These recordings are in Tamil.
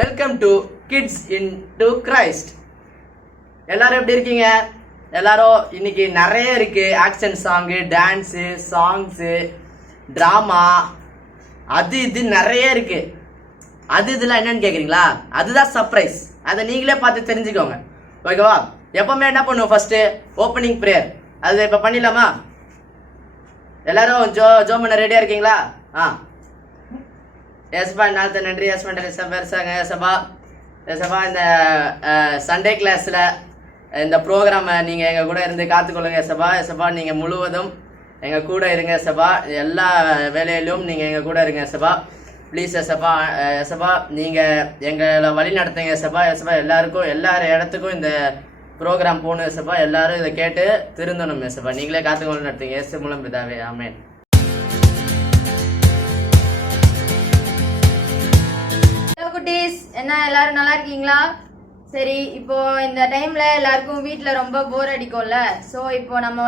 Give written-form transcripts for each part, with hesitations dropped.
Welcome to kids in to Christ. எல்லாரும் எப்படி இருக்கீங்க? எல்லாரும் இன்னைக்கு நிறைய இருக்கு. Action song, dance, songs, drama, அது இது நிறைய இருக்கு. அது இதெல்லாம் என்னன்னு கேட்குறீங்களா? அதுதான் சர்ப்ரைஸ். அதை நீங்களே பார்த்து தெரிஞ்சுக்கோங்க, ஓகேவா? எப்பவுமே என்ன பண்ணுவோம், ஃபர்ஸ்ட் ஓப்பனிங் ப்ரேயர். அது இப்போ பண்ணிடலாமா? எல்லாரும் ஜோ பண்ண ரெடியா இருக்கீங்களா? எஸ்பா, நாளத்தை நன்றி. எஸ்பா இந்த சண்டே கிளாஸில் இந்த ப்ரோக்ராமை நீங்கள் எங்கள் கூட இருந்து காத்துக்கொள்ளுங்க. எஸ்பா நீங்கள் முழுவதும் எங்கள் கூட இருங்க. எஸ்பா எல்லா வேலையிலும் நீங்கள் எங்கள் கூட இருங்க. எஸ்பா ப்ளீஸ். எஸ்பா நீங்கள் எங்களை வழி நடத்துங்க. எஸ்பா எல்லாருக்கும் எல்லா இடத்துக்கும் இந்த ப்ரோக்ராம் போகணும். எஸ்பா எல்லாரும் இதை கேட்டு திருந்தணும். எஸ்பா நீங்களே காத்துக்கொள்ள நடத்துங்க. எஸ் மூலம் பிதாவே, ஆமென். குட்டீஸ், என்ன எல்லாரும் நல்லா இருக்கீங்களா? சரி, இப்போ இந்த டைம்ல எல்லாருக்கும் வீட்ல ரொம்ப போர் அடிக்கும்ல. ஸோ இப்போ நம்ம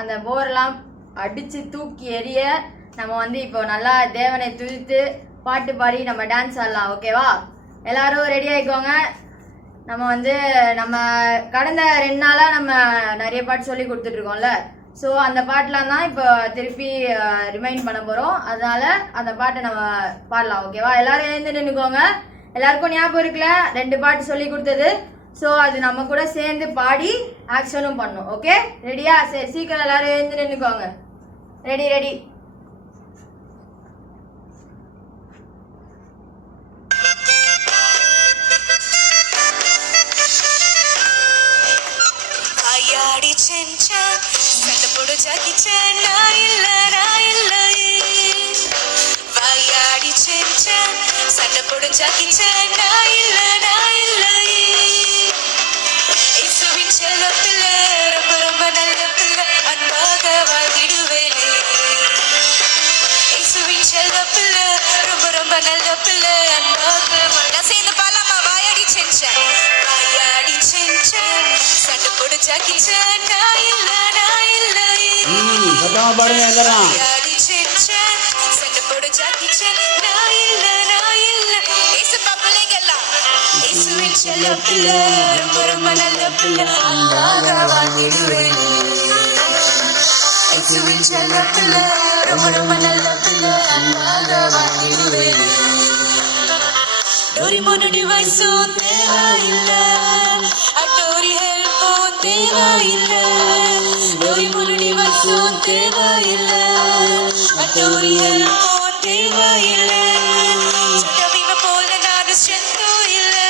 அந்த போரெல்லாம் அடிச்சு தூக்கி எறிய நம்ம இப்போ நல்லா தேவனை துதித்து பாட்டு பாடி நம்ம டான்ஸ் ஆடலாம், ஓகேவா? எல்லாரும் ரெடி ஆயிக்கோங்க. நம்ம நம்ம கடந்த 2 நாளா நம்ம நிறைய பாட்டு சொல்லி கொடுத்துட்டு இருக்கோம்ல. ஸோ அந்த பாட்டெலாம் தான் இப்போ திருப்பி ரிமைண்ட் பண்ண போகிறோம். அதனால அந்த பாட்டை நம்ம பாடலாம், ஓகேவா? எல்லாரும் எழுந்து நின்றுக்கோங்க. எல்லாருக்கும் ஞாபகம் இருக்குல்ல 2 பாட்டு சொல்லி கொடுத்தது. ஸோ அது நம்ம கூட சேர்ந்து பாடி ஆக்ஷனும் பண்ணணும், ஓகே? ரெடியா? சரி, சீக்கிரம் எல்லாரும் எழுந்து நின்றுக்கோங்க. ரெடி. பாருங்க எல்லாரும். டோரிமோன் டிவைஸும் தேவையில்லை, அட்டோரி ஹெல்ப்பும் தேவையில்லை. டோரிமோன் டிவைஸும் தேவையில்லை, அட்டோரி ஹெல்ப்பும் தேவையில்லை. சுட்டவிம போல நான் ஸ்ட்ரென்த்தும் இல்லை,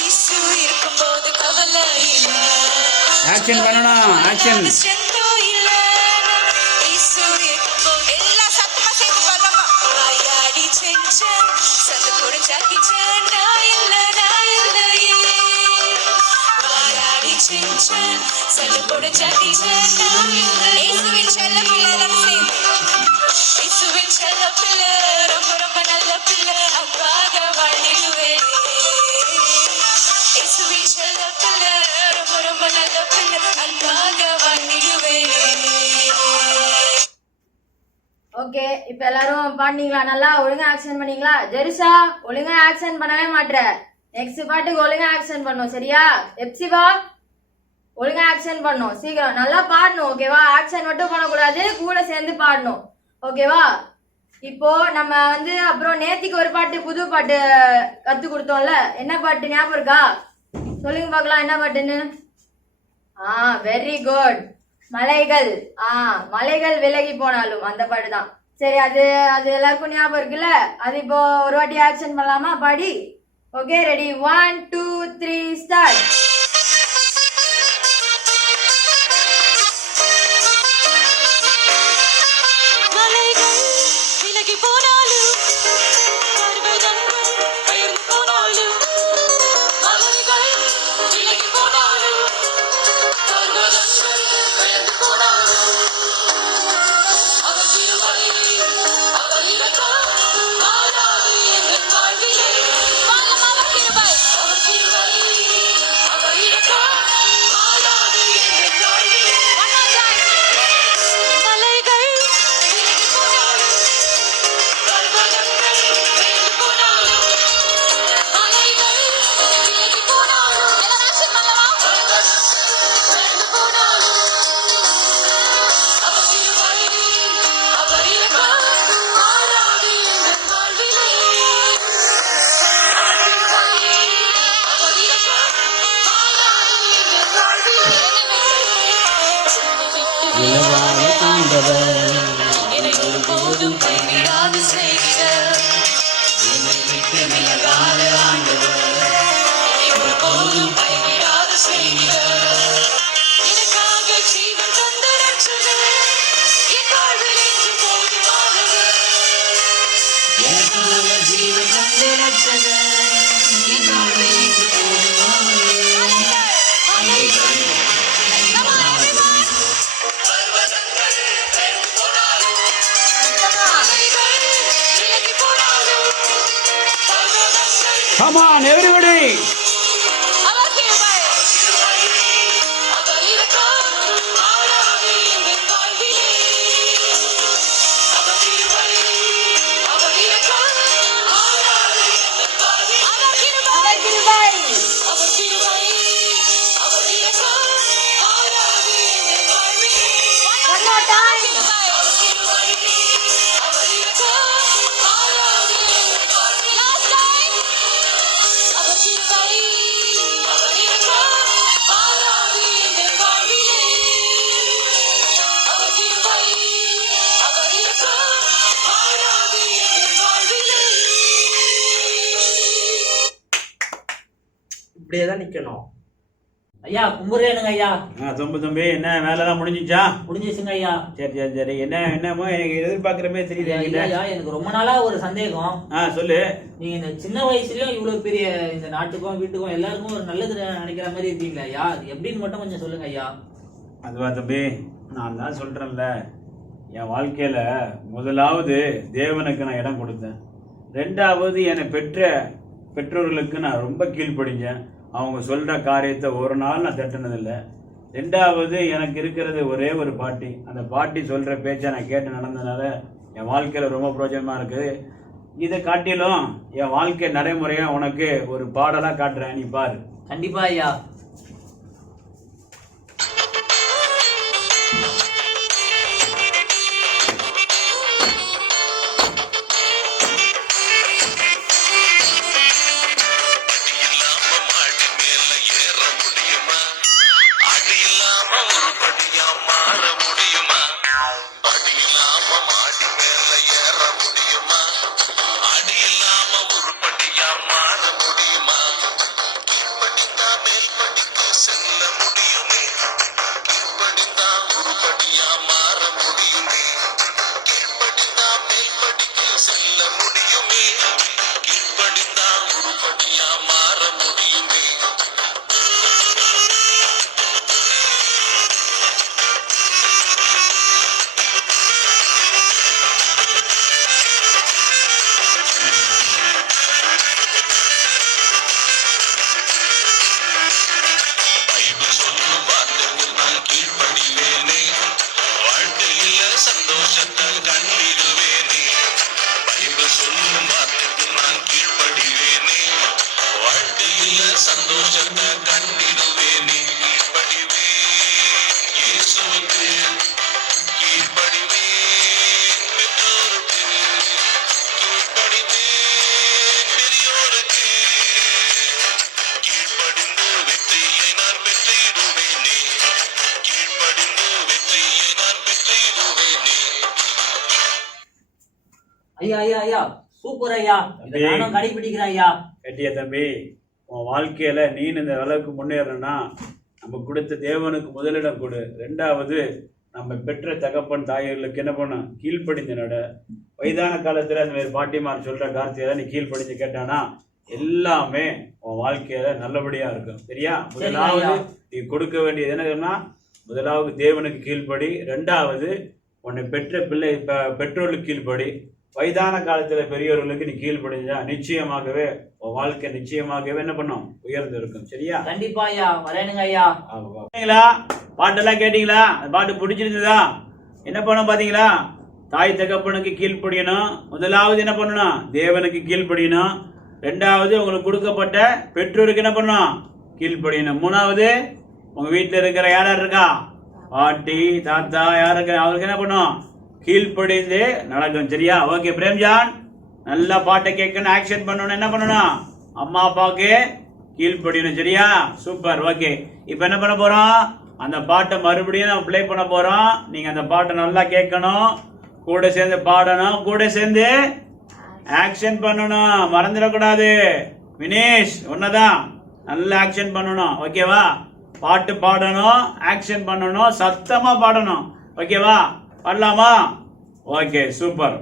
இயேசு இருக்கும்போது கவலை இல்லை. ஆக்ஷன் பண்ணணும், ஆக்ஷன். ஓகே, இப்ப எல்லாரும் பாடினீங்களா? நல்லா ஒழுங்கா ஆக்ஷன் பண்ணீங்களா? ஜெருசா, ஒழுங்கா ஆக்ஷன் பண்ணவே மாட்ற. நெக்ஸ்ட் பாட்டுக்கு ஒழுங்கா ஆக்ஷன் பண்ணும், சரியா? எப்சிவா, ஒழுங்கா ஆக்ஷன் பண்ணும். சீக்கிரம் நல்லா பாடணும், ஓகேவா? ஆக்ஷன் மட்டும் பண்ணக்கூடாது, கூட சேர்ந்து பாடணும், ஓகேவா? இப்போ நம்ம அப்புறம் நேத்திக்கு ஒரு பாட்டு, புது பாட்டு கத்து கொடுத்தோம்ல. என்ன பாட்டு ஞாபகம் இருக்கா? சொல்லுங்க பார்க்கலாம், என்ன பாட்டுன்னு. Very good. மலைகள் மலைகள் விலகி போனாலும், அந்த பாட்டு தான். சரி, அது எல்லாருக்கும் ஞாபகம் இருக்குல்ல? அது இப்போ ஒரு வாட்டி ஆக்ஷன் பண்ணலாமா பாடி? Okay, ready? 1 2 3 ஸ்டார்ட். அவர் Come on, everybody. அவர் கிருபை அவர் இரக்கம் மாறாது எங்கள் வாழ்விலே அவர் கிருபை அவர் இரக்கம் மாறாது எங்கள் வாழ்விலே அவர் கிருபை அவர் கிருபை அவர் இரக்கம் மாறாது எங்கள் வாழ்விலே one more time அவர் கிருபை அவர் இரக்கம் மாறாது எங்கள் வாழ்விலே last time அவர் கிருபை அவர் இரக்கம் மாறாது எங்கள் வாழ்விலே அவர் கிருபை அவர் இரக்கம் மாறாது எங்கள் வாழ்விலே இப்படியே தான் நிக்கணும். ஐயா கும்புறேனுங்க ஐயா. தம்பி என்ன வேலைலாம் முடிஞ்சிச்சா? முடிஞ்சிச்சுங்க ஐயா. சரி என்னமோ எனக்கு எதிர்பார்க்குற மாதிரி தெரியுது என்கிட்ட. ஐயா எனக்கு ரொம்ப நாளா ஒரு சந்தேகம். சொல்லு. நீங்க இந்த சின்ன வயசுலயும் இவ்வளவு பெரிய இந்த நாட்டுக்கும் வீட்டுக்கும் எல்லாருக்கும் ஒரு நல்லது நினைக்கிற மாதிரி இருக்கீங்களா ஐயா? அது எப்படின்னு மட்டும் கொஞ்சம் சொல்லுங்க ஐயா. அதுவா தம்பி, நான் தான் சொல்றேன்ல, என் வாழ்க்கையில முதலாவது தேவனுக்கு நான் இடம் கொடுத்தேன். ரெண்டாவது என்னை பெற்ற பெற்றோர்களுக்கு நான் ரொம்ப கீழ்ப்படிஞ்சேன். அவங்க சொல்ற காரியத்தை ஒரு நாள் நான் தட்டினதில்லை. ரெண்டாவது எனக்கு இருக்கிறது ஒரே ஒரு பாட்டி. அந்த பாட்டி சொல்ற பேச்சை நான் கேட்டு நடந்ததுனால என் வாழ்க்கையில ரொம்ப பிரயோஜனமா இருக்கு. இதை காட்டிலும் என் வாழ்க்கை நடைமுறையா உனக்கு ஒரு பாடலா காட்டுறேன், நீ பாரு. கண்டிப்பா ஐயா. ஐயா ஐயா ஐயா சூப்பர் ஐயா. இதை நானும் கடைபிடிக்கிறேன் ஐயா. கட்டிய தம்பி, உன் வாழ்க்கையில நீ இந்த அளவுக்கு முன்னேறனா நம்ம கொடுத்த தேவனுக்கு முதலிடம் கொடு. ரெண்டாவது நம்ம பெற்ற தகப்பன் தாயர்களுக்கு என்ன பண்ண, கீழ்ப்படிஞ்ச நட. வயதான காலத்துல அந்த மாதிரி பாட்டிமார் சொல்ற கார்த்தியெல்லாம் நீ கீழ்ப்படிஞ்சு கேட்டானா எல்லாமே உன் வாழ்க்கையில நல்லபடியா இருக்கும். சரியா? முதலாவது நீ கொடுக்க வேண்டியது என்னன்னா, முதலாவது தேவனுக்கு கீழ்ப்படி. ரெண்டாவது உன்னை பெற்ற பிள்ளை பெற்றோர்களுக்கு கீழ்ப்படி. வயதான காலத்துல பெரியவர்களுக்கு நீ கீழ்ப்படிஞ்சா நிச்சயமாகவே உன் வாழ்க்கை நிச்சயமாகவே என்ன பண்ணும், உயர்ந்து இருக்கும். சரியா? கண்டிப்பா ஐயா. வரேனுங்க ஐயா. பாட்டெல்லாம் கேட்டீங்களா? பாட்டு பிடிச்சிருந்ததா? என்ன பண்ண பாத்தீங்களா? தாய் தகப்பனுக்கு கீழ்ப்படியணும். முதலாவது என்ன பண்ணணும், தேவனுக்கு கீழ்ப்படியணும். ரெண்டாவது உங்களுக்கு கொடுக்கப்பட்ட பெற்றோருக்கு என்ன பண்ணணும், கீழ்ப்படியணும். மூணாவது உங்க வீட்டுல இருக்கிற யார் இருக்கா, பாட்டி தாத்தா யார் இருக்கிற அவருக்கு என்ன பண்ணும், கீழ்ப்படிந்து நடக்கும். சரியா? ஓகே பிரேம்ஜான், நல்லா பாட்டை கேட்கணும், ஆக்ஷன் பண்ணணும். என்ன பண்ணணும், அம்மா அப்பாவுக்கு கீழ்ப்படியணும். சரியா? சூப்பர். ஓகே, இப்போ என்ன பண்ண போறோம், அந்த பாட்டை மறுபடியும் நம்ம பிளே பண்ண போறோம். நீங்க அந்த பாட்டை நல்லா கேட்கணும், கூட சேர்ந்து பாடணும், கூட சேர்ந்து ஆக்ஷன் பண்ணணும். மறந்துடக்கூடாது. வினேஷ் ஒன்னதான் நல்ல ஆக்ஷன் பண்ணணும். ஓகேவா? பாட்டு பாடணும், ஆக்ஷன் பண்ணணும், சத்தமா பாடணும். ஓகேவா? பாடலாமா? Okay super.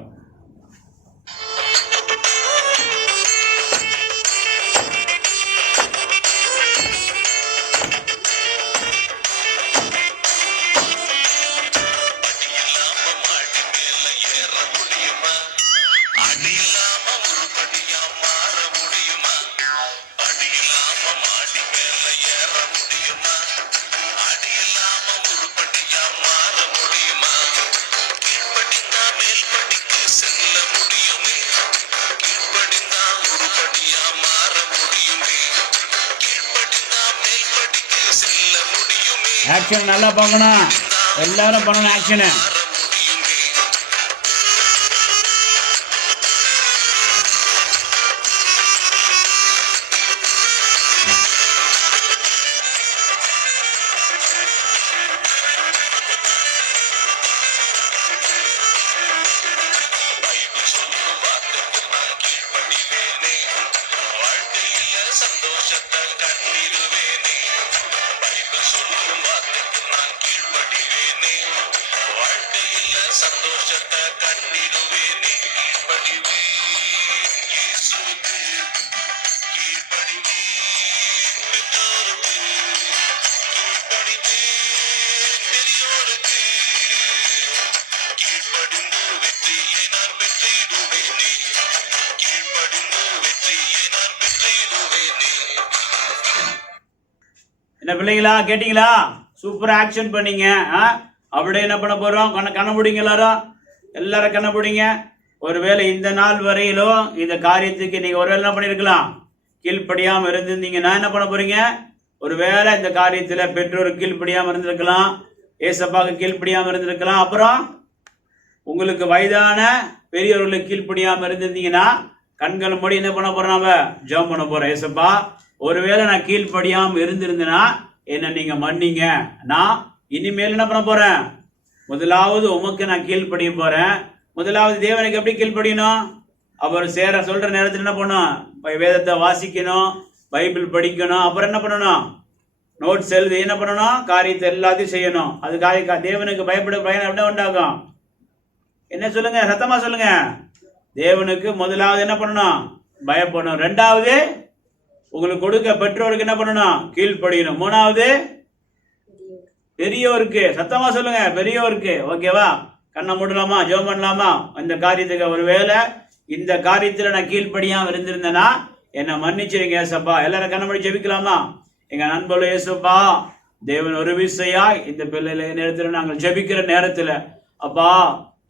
ஆக்ஷன் நல்லா பார்க்கணும், எல்லாரும் பண்ணணும் ஆக்ஷனு. சந்தோஷத்தை கண்டிடுவேனே, பைபிள் சொல்லும் வார்த்தைக்கு நான் கீழ்ப்படிவேனே, வாழ்க்கையில சந்தோஷத்தை கண்டிடுவேனே, கீழ்ப்படிவேன் இயேசுவுக்கு, கீழ்ப்படிவேன் பெற்றோருக்கு, கீழ்ப்படிவேன் பெரியோருக்கு, கீழ்ப்படிந்து வெற்றியை நான் பெற்றிடுவேனே, கீழ்ப்படிந்து வெற்றியை நான் பெற்றிடுவேனே. என்ன பிள்ளைங்களா, கேட்டீங்களா? சூப்பரா ஆக்ஷன் பண்ணீங்க. அப்படியே என்ன பண்ண போறோம்? கண்ண பிடிங்க, எல்லாரும் கண்ண பிடிங்க. ஒருவேளை இந்த நாள் வரையிலும் இந்த காரியத்துக்கு நீங்க ஒருவேளை என்ன பண்ணிருக்கலாம், கீழ்ப்படியாம இருந்திருந்தீங்கன்னா என்ன பண்ண போறீங்க? ஒருவேளை இந்த காரியத்துல பெற்றோருக்கு கீழ்ப்படியாம இருந்திருக்கலாம், ஏசப்பாக்கு கீழ்ப்படியாம இருந்திருக்கலாம், அப்புறம் உங்களுக்கு வயதான பெரியவர்களுக்கு கீழ்ப்படியாம இருந்திருந்தீங்கன்னா கண்கள் மூடி என்ன பண்ண போறோம்? நாம ஜெபம் பண்ண போறோம். ஏசப்பா, ஒருவேளை நான் கீழ்ப்படியாம இருந்திருந்தேன்னா என்ன நீங்க மன்னிங்க. நான் இனிமேல் என்ன பண்ண போறேன்? முதலாவது உமக்கு நான் கீழ்ப்படிய போறேன். முதலாவது தேவனுக்கு எப்படி கீழ்ப்படியணும்? அவர் சொல்ற நேரத்தில் என்ன பண்ணணும்? வேதத்தை வாசிக்கணும், பைபிள் படிக்கணும், அப்புறம் என்ன பண்ணணும்? நோட்ஸ் எழுதி என்ன பண்ணணும்? காரியத்தை எல்லாத்தையும் செய்யணும். அதுக்காக தேவனுக்கு பயப்பட பயணம் எப்படி உண்டாகும்? என்ன சொல்லுங்க, சத்தமா சொல்லுங்க. தேவனுக்கு முதலாவது என்ன பண்ணணும்? பயப்படணும். ரெண்டாவது உங்களுக்கு கொடுக்க பெற்றோருக்கு என்ன பண்ணணும்? கீழ்ப்படியணும். மூணாவது பெரியோருக்கு, சத்தமா சொல்லுங்க, பெரியோருக்கு. ஓகேவா? கண்ணை மூடலாமா? ஜெபம் பண்ணலாமா? இந்த காரியத்துக்கு ஒருவேளை இந்த காரியத்துல நான் கீழ்ப்படியாம இருந்திருந்தேன்னா என்னை மன்னிச்சிருங்க ஏசப்பா. எல்லாரும் கண்ணை மூடி ஜெபிக்கலாமா? எங்க நண்பர்களே, ஏசப்பா தேவன் ஒரு விசையா இந்த பிள்ளைல நேரத்துல நாங்கள் ஜெபிக்கிற நேரத்துல அப்பா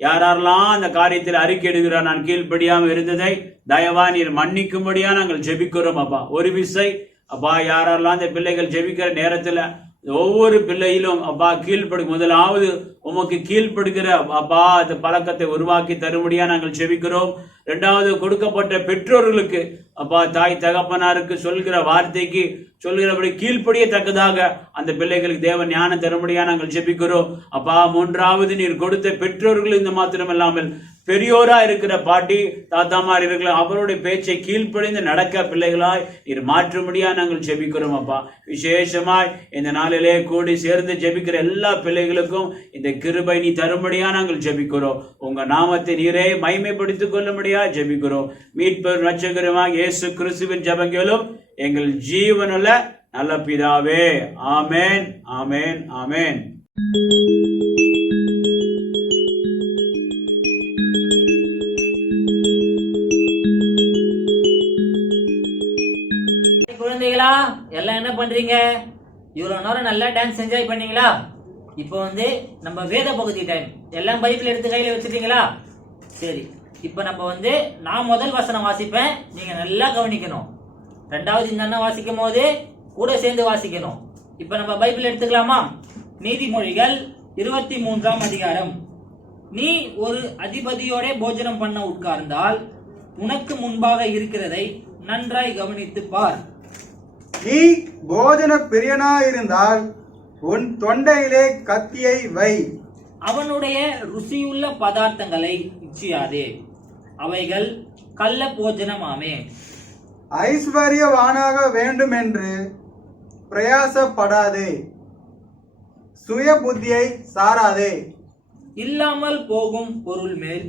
யாரெல்லாம் அந்த காரியத்தில் அறிக்கை எடுக்கிறார் நான் கீழ்ப்படியாம இருந்ததை தயவா நீர் மன்னிக்கும்படியா நாங்கள் ஜெபிக்கிறோம் அப்பா. ஒரு விசை அப்பா யாரெல்லாம் அந்த பிள்ளைகள் ஜெபிக்கிற நேரத்துல ஒவ்வொரு பிள்ளையிலும் அப்பா கீழ்ப்படுக்கும் முதலாவது உமக்கு கீழ்ப்படுகிற அப்பா அந்த பழக்கத்தை உருவாக்கி தரும்படியா நாங்கள் ஜெபிக்கிறோம். இரண்டாவது கொடுக்கப்பட்ட பெற்றோர்களுக்கு அப்பா தாய் தகப்பனாருக்கு சொல்கிற வார்த்தைக்கு சொல்கிறபடி கீழ்ப்படியத்தக்கதாக அந்த பிள்ளைகளுக்கு தேவ ஞானம் தரும்படியா நாங்கள் ஜெபிக்கிறோம் அப்பா. மூன்றாவது நீர் கொடுத்த பெற்றோர்கள் இந்த மாத்திரம் இல்லாமல் பெரியோரா இருக்கிற பாட்டி தாத்தாமார் இருக்கிற அவருடைய பேச்சை கீழ்ப்படிந்து நடக்க பிள்ளைகளாய் நீர் மாற்றும்படியா நாங்கள் ஜெபிக்கிறோம் அப்பா. விசேஷமாய் இந்த நாளிலே கூடி சேர்ந்து ஜெபிக்கிற எல்லா பிள்ளைகளுக்கும் இந்த கிருபை நீ தரும்படியா நாங்கள் ஜெபிக்கிறோம். உங்க நாமத்தை நீரே மகிமைப்படுத்திக் கொள்ளும்படியா ஜெபிக்கிறோம். மீட்பர் இரட்சகருமாகிய இயேசு கிறிஸ்துவின் ஜெபங்களும் எங்கள் ஜீவனுள்ள நல்ல பிதாவே. ஆமேன், ஆமேன், ஆமேன். குழந்தைகளா எல்லாம் என்ன பண்றீங்க? இவ்வளவு நேரம் நல்லா டான்ஸ் என்ஜாய் பண்ணீங்களா? இப்போ நம்ம வேத பகுதி டைம். எல்லாம் பைபிள் எடுத்து கையில வச்சிருக்கீங்களா? சரி, இப்போ நம்ம நான் முதல் வசனம் வாசிப்பேன், நீங்க நல்லா கவனிக்கணும். ரெண்டாவது இந்த அண்ணன் வாசிக்கும் போது கூட சேர்ந்து வாசிக்கணும். இப்போ நம்ம பைபிள் எடுத்துக்கலாமா? நீதிமொழிகள் 23ஆம் அதிகாரம். நீ ஒரு அதிபதியோட போஜனம் பண்ண உட்கார்ந்தால் உனக்கு முன்பாக இருக்கிறதை நன்றாய் கவனித்து பார். நீ போஜன பிரியனாயிருந்தால் உன் தொண்டையிலே கத்தியை வை. அவனுடைய ருசியுள்ள பதார்த்தங்களை இச்சியாதே, அவைகள் கள்ள போஜனமாமே. ஐஸ்வர்யவானாக வேண்டும் என்று பிரயாசப்படாதே, சுய புத்தியை சாராதே. இல்லாமல் போகும் பொருள் மேல்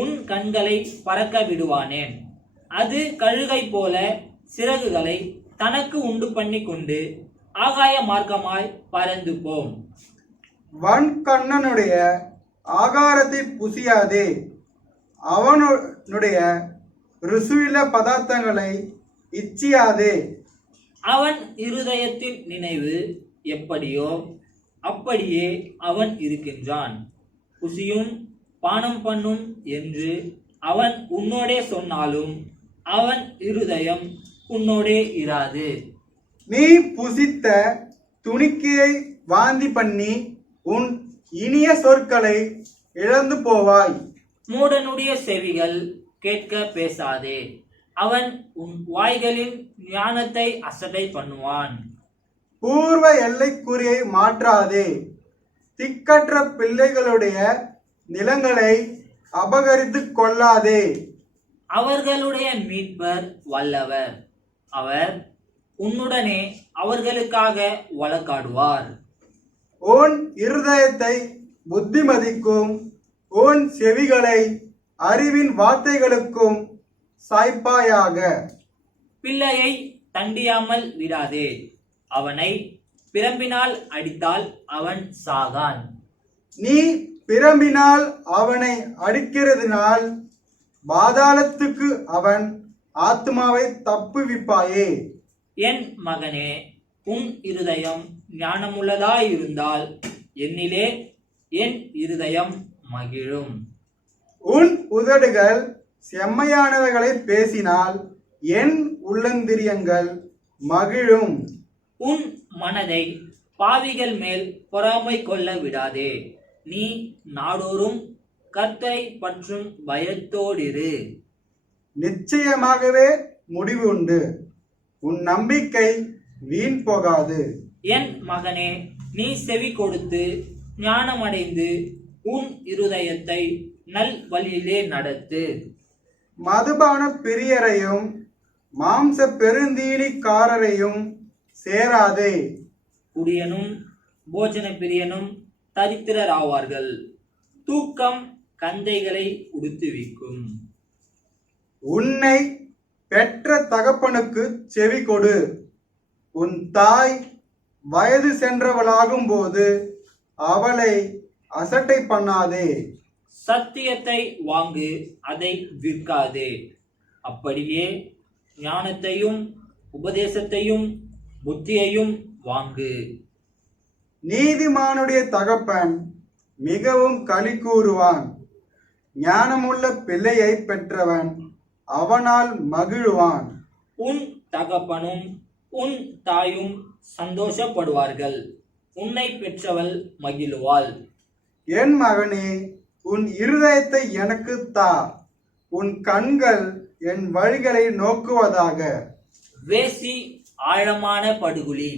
உன் கண்களை பறக்க விடுவானேன். அது கழுகை போல சிறகுகளை தனக்கு உண்டு பண்ணி கொண்டு ஆகாய மார்க்கமாய் பறந்து போம். வன்கண்ணனுடைய ஆகாரத்தை புசியாதே, அவனுடைய ருசியுள்ள பதார்த்தங்களை இச்சியாதே. அவன் இருதயத்தின் நினைவு எப்படியோ அப்படியே அவன் இருக்கின்றான். புசியும் பானம் பண்ணும் என்று அவன் உன்னோடே சொன்னாலும் அவன் இருதயம் உன்னோடே இராது. நீ புசித்த துணிக்கையை வாந்தி பண்ணி உன் இனிய சொற்களை இழந்து போவாய். மூடனுடைய செவிகள் கேட்க பேசாதே, அவன் உன் வாய்களின் ஞானத்தை அசட்டை பண்ணுவான். பூர்வ எல்லைக்குறியை மாற்றாதே, திக்கற்ற பிள்ளைகளுடைய நிலங்களை அபகரித்துக் கொள்ளாதே. அவர்களுடைய மீட்பர் வல்லவர், அவர் உன்னுடனே அவர்களுக்காக வழக்காடுவார். உன் இருதயத்தை புத்திமதிக்கும், உன் செவிகளை அறிவின் வார்த்தைகளுக்கும் சாய்ப்பாயாக. பிள்ளையை தண்டியாமல் விடாதே, அவனை பிரம்பினால் அடித்தால் அவன் சாகான். நீ பிரம்பினால் அவனை அடிக்கிறதுனால் பாதாளத்துக்கு அவன் ஆத்மாவை தப்புவிப்பாயே. என் மகனே, உன் இருதயம் ஞானமுள்ளதாயிருந்தால் என்னிலே என் இருதயம் மகிழும். உன் உதடுகள் செம்மையானவைகளை பேசினால் என் உள்ளந்திரியங்கள் மகிழும். உன் மனதை பாவிகள் மேல் பொறாமை கொள்ள விடாதே, நீ நாடோறும் கர்த்தரை பற்றும் பயத்தோடிரு. நிச்சயமாகவே முடிவு உண்டு, உன் நம்பிக்கை வீண் போகாது. என் மகனே, நீ செவி கொடுத்து ஞானமடைந்து உன் இருதயத்தை நல் வழியிலே நடத்து. மதுபான பிரியரையும் மாம்ச பெருந்தீனிக்காரரையும் சேராதே. குடியனும் போஜன பிரியனும் தரித்திரராவார்கள், தூக்கம் கந்தைகளை உடுத்துவிக்கும். உன்னை பெற்ற தகப்பனுக்கு செவி கொடு. உன் தாய் வயது சென்றவளாகும் போது அவளை அசட்டை பண்ணாதே. சத்தியத்தை வாங்கு, அதை விற்காதே. அப்படியே ஞானத்தையும் உபதேசத்தையும் புத்தியையும் வாங்கு. நீதிமானுடைய தகப்பன் மிகவும் களி கூறுவான், ஞானமுள்ள பிள்ளையை பெற்றவன் அவனால் மகிழுவான். உன் தகப்பனும் உன் தாயும் சந்தோஷப்படுவார்கள், உன்னை பெற்றவள் மகிழுவாள். என் மகனே, உன் இருதயத்தை எனக்கு தா, உன் கண்கள் என் வழிகளை நோக்குவதாக. வேசி ஆழமான படுகுழி,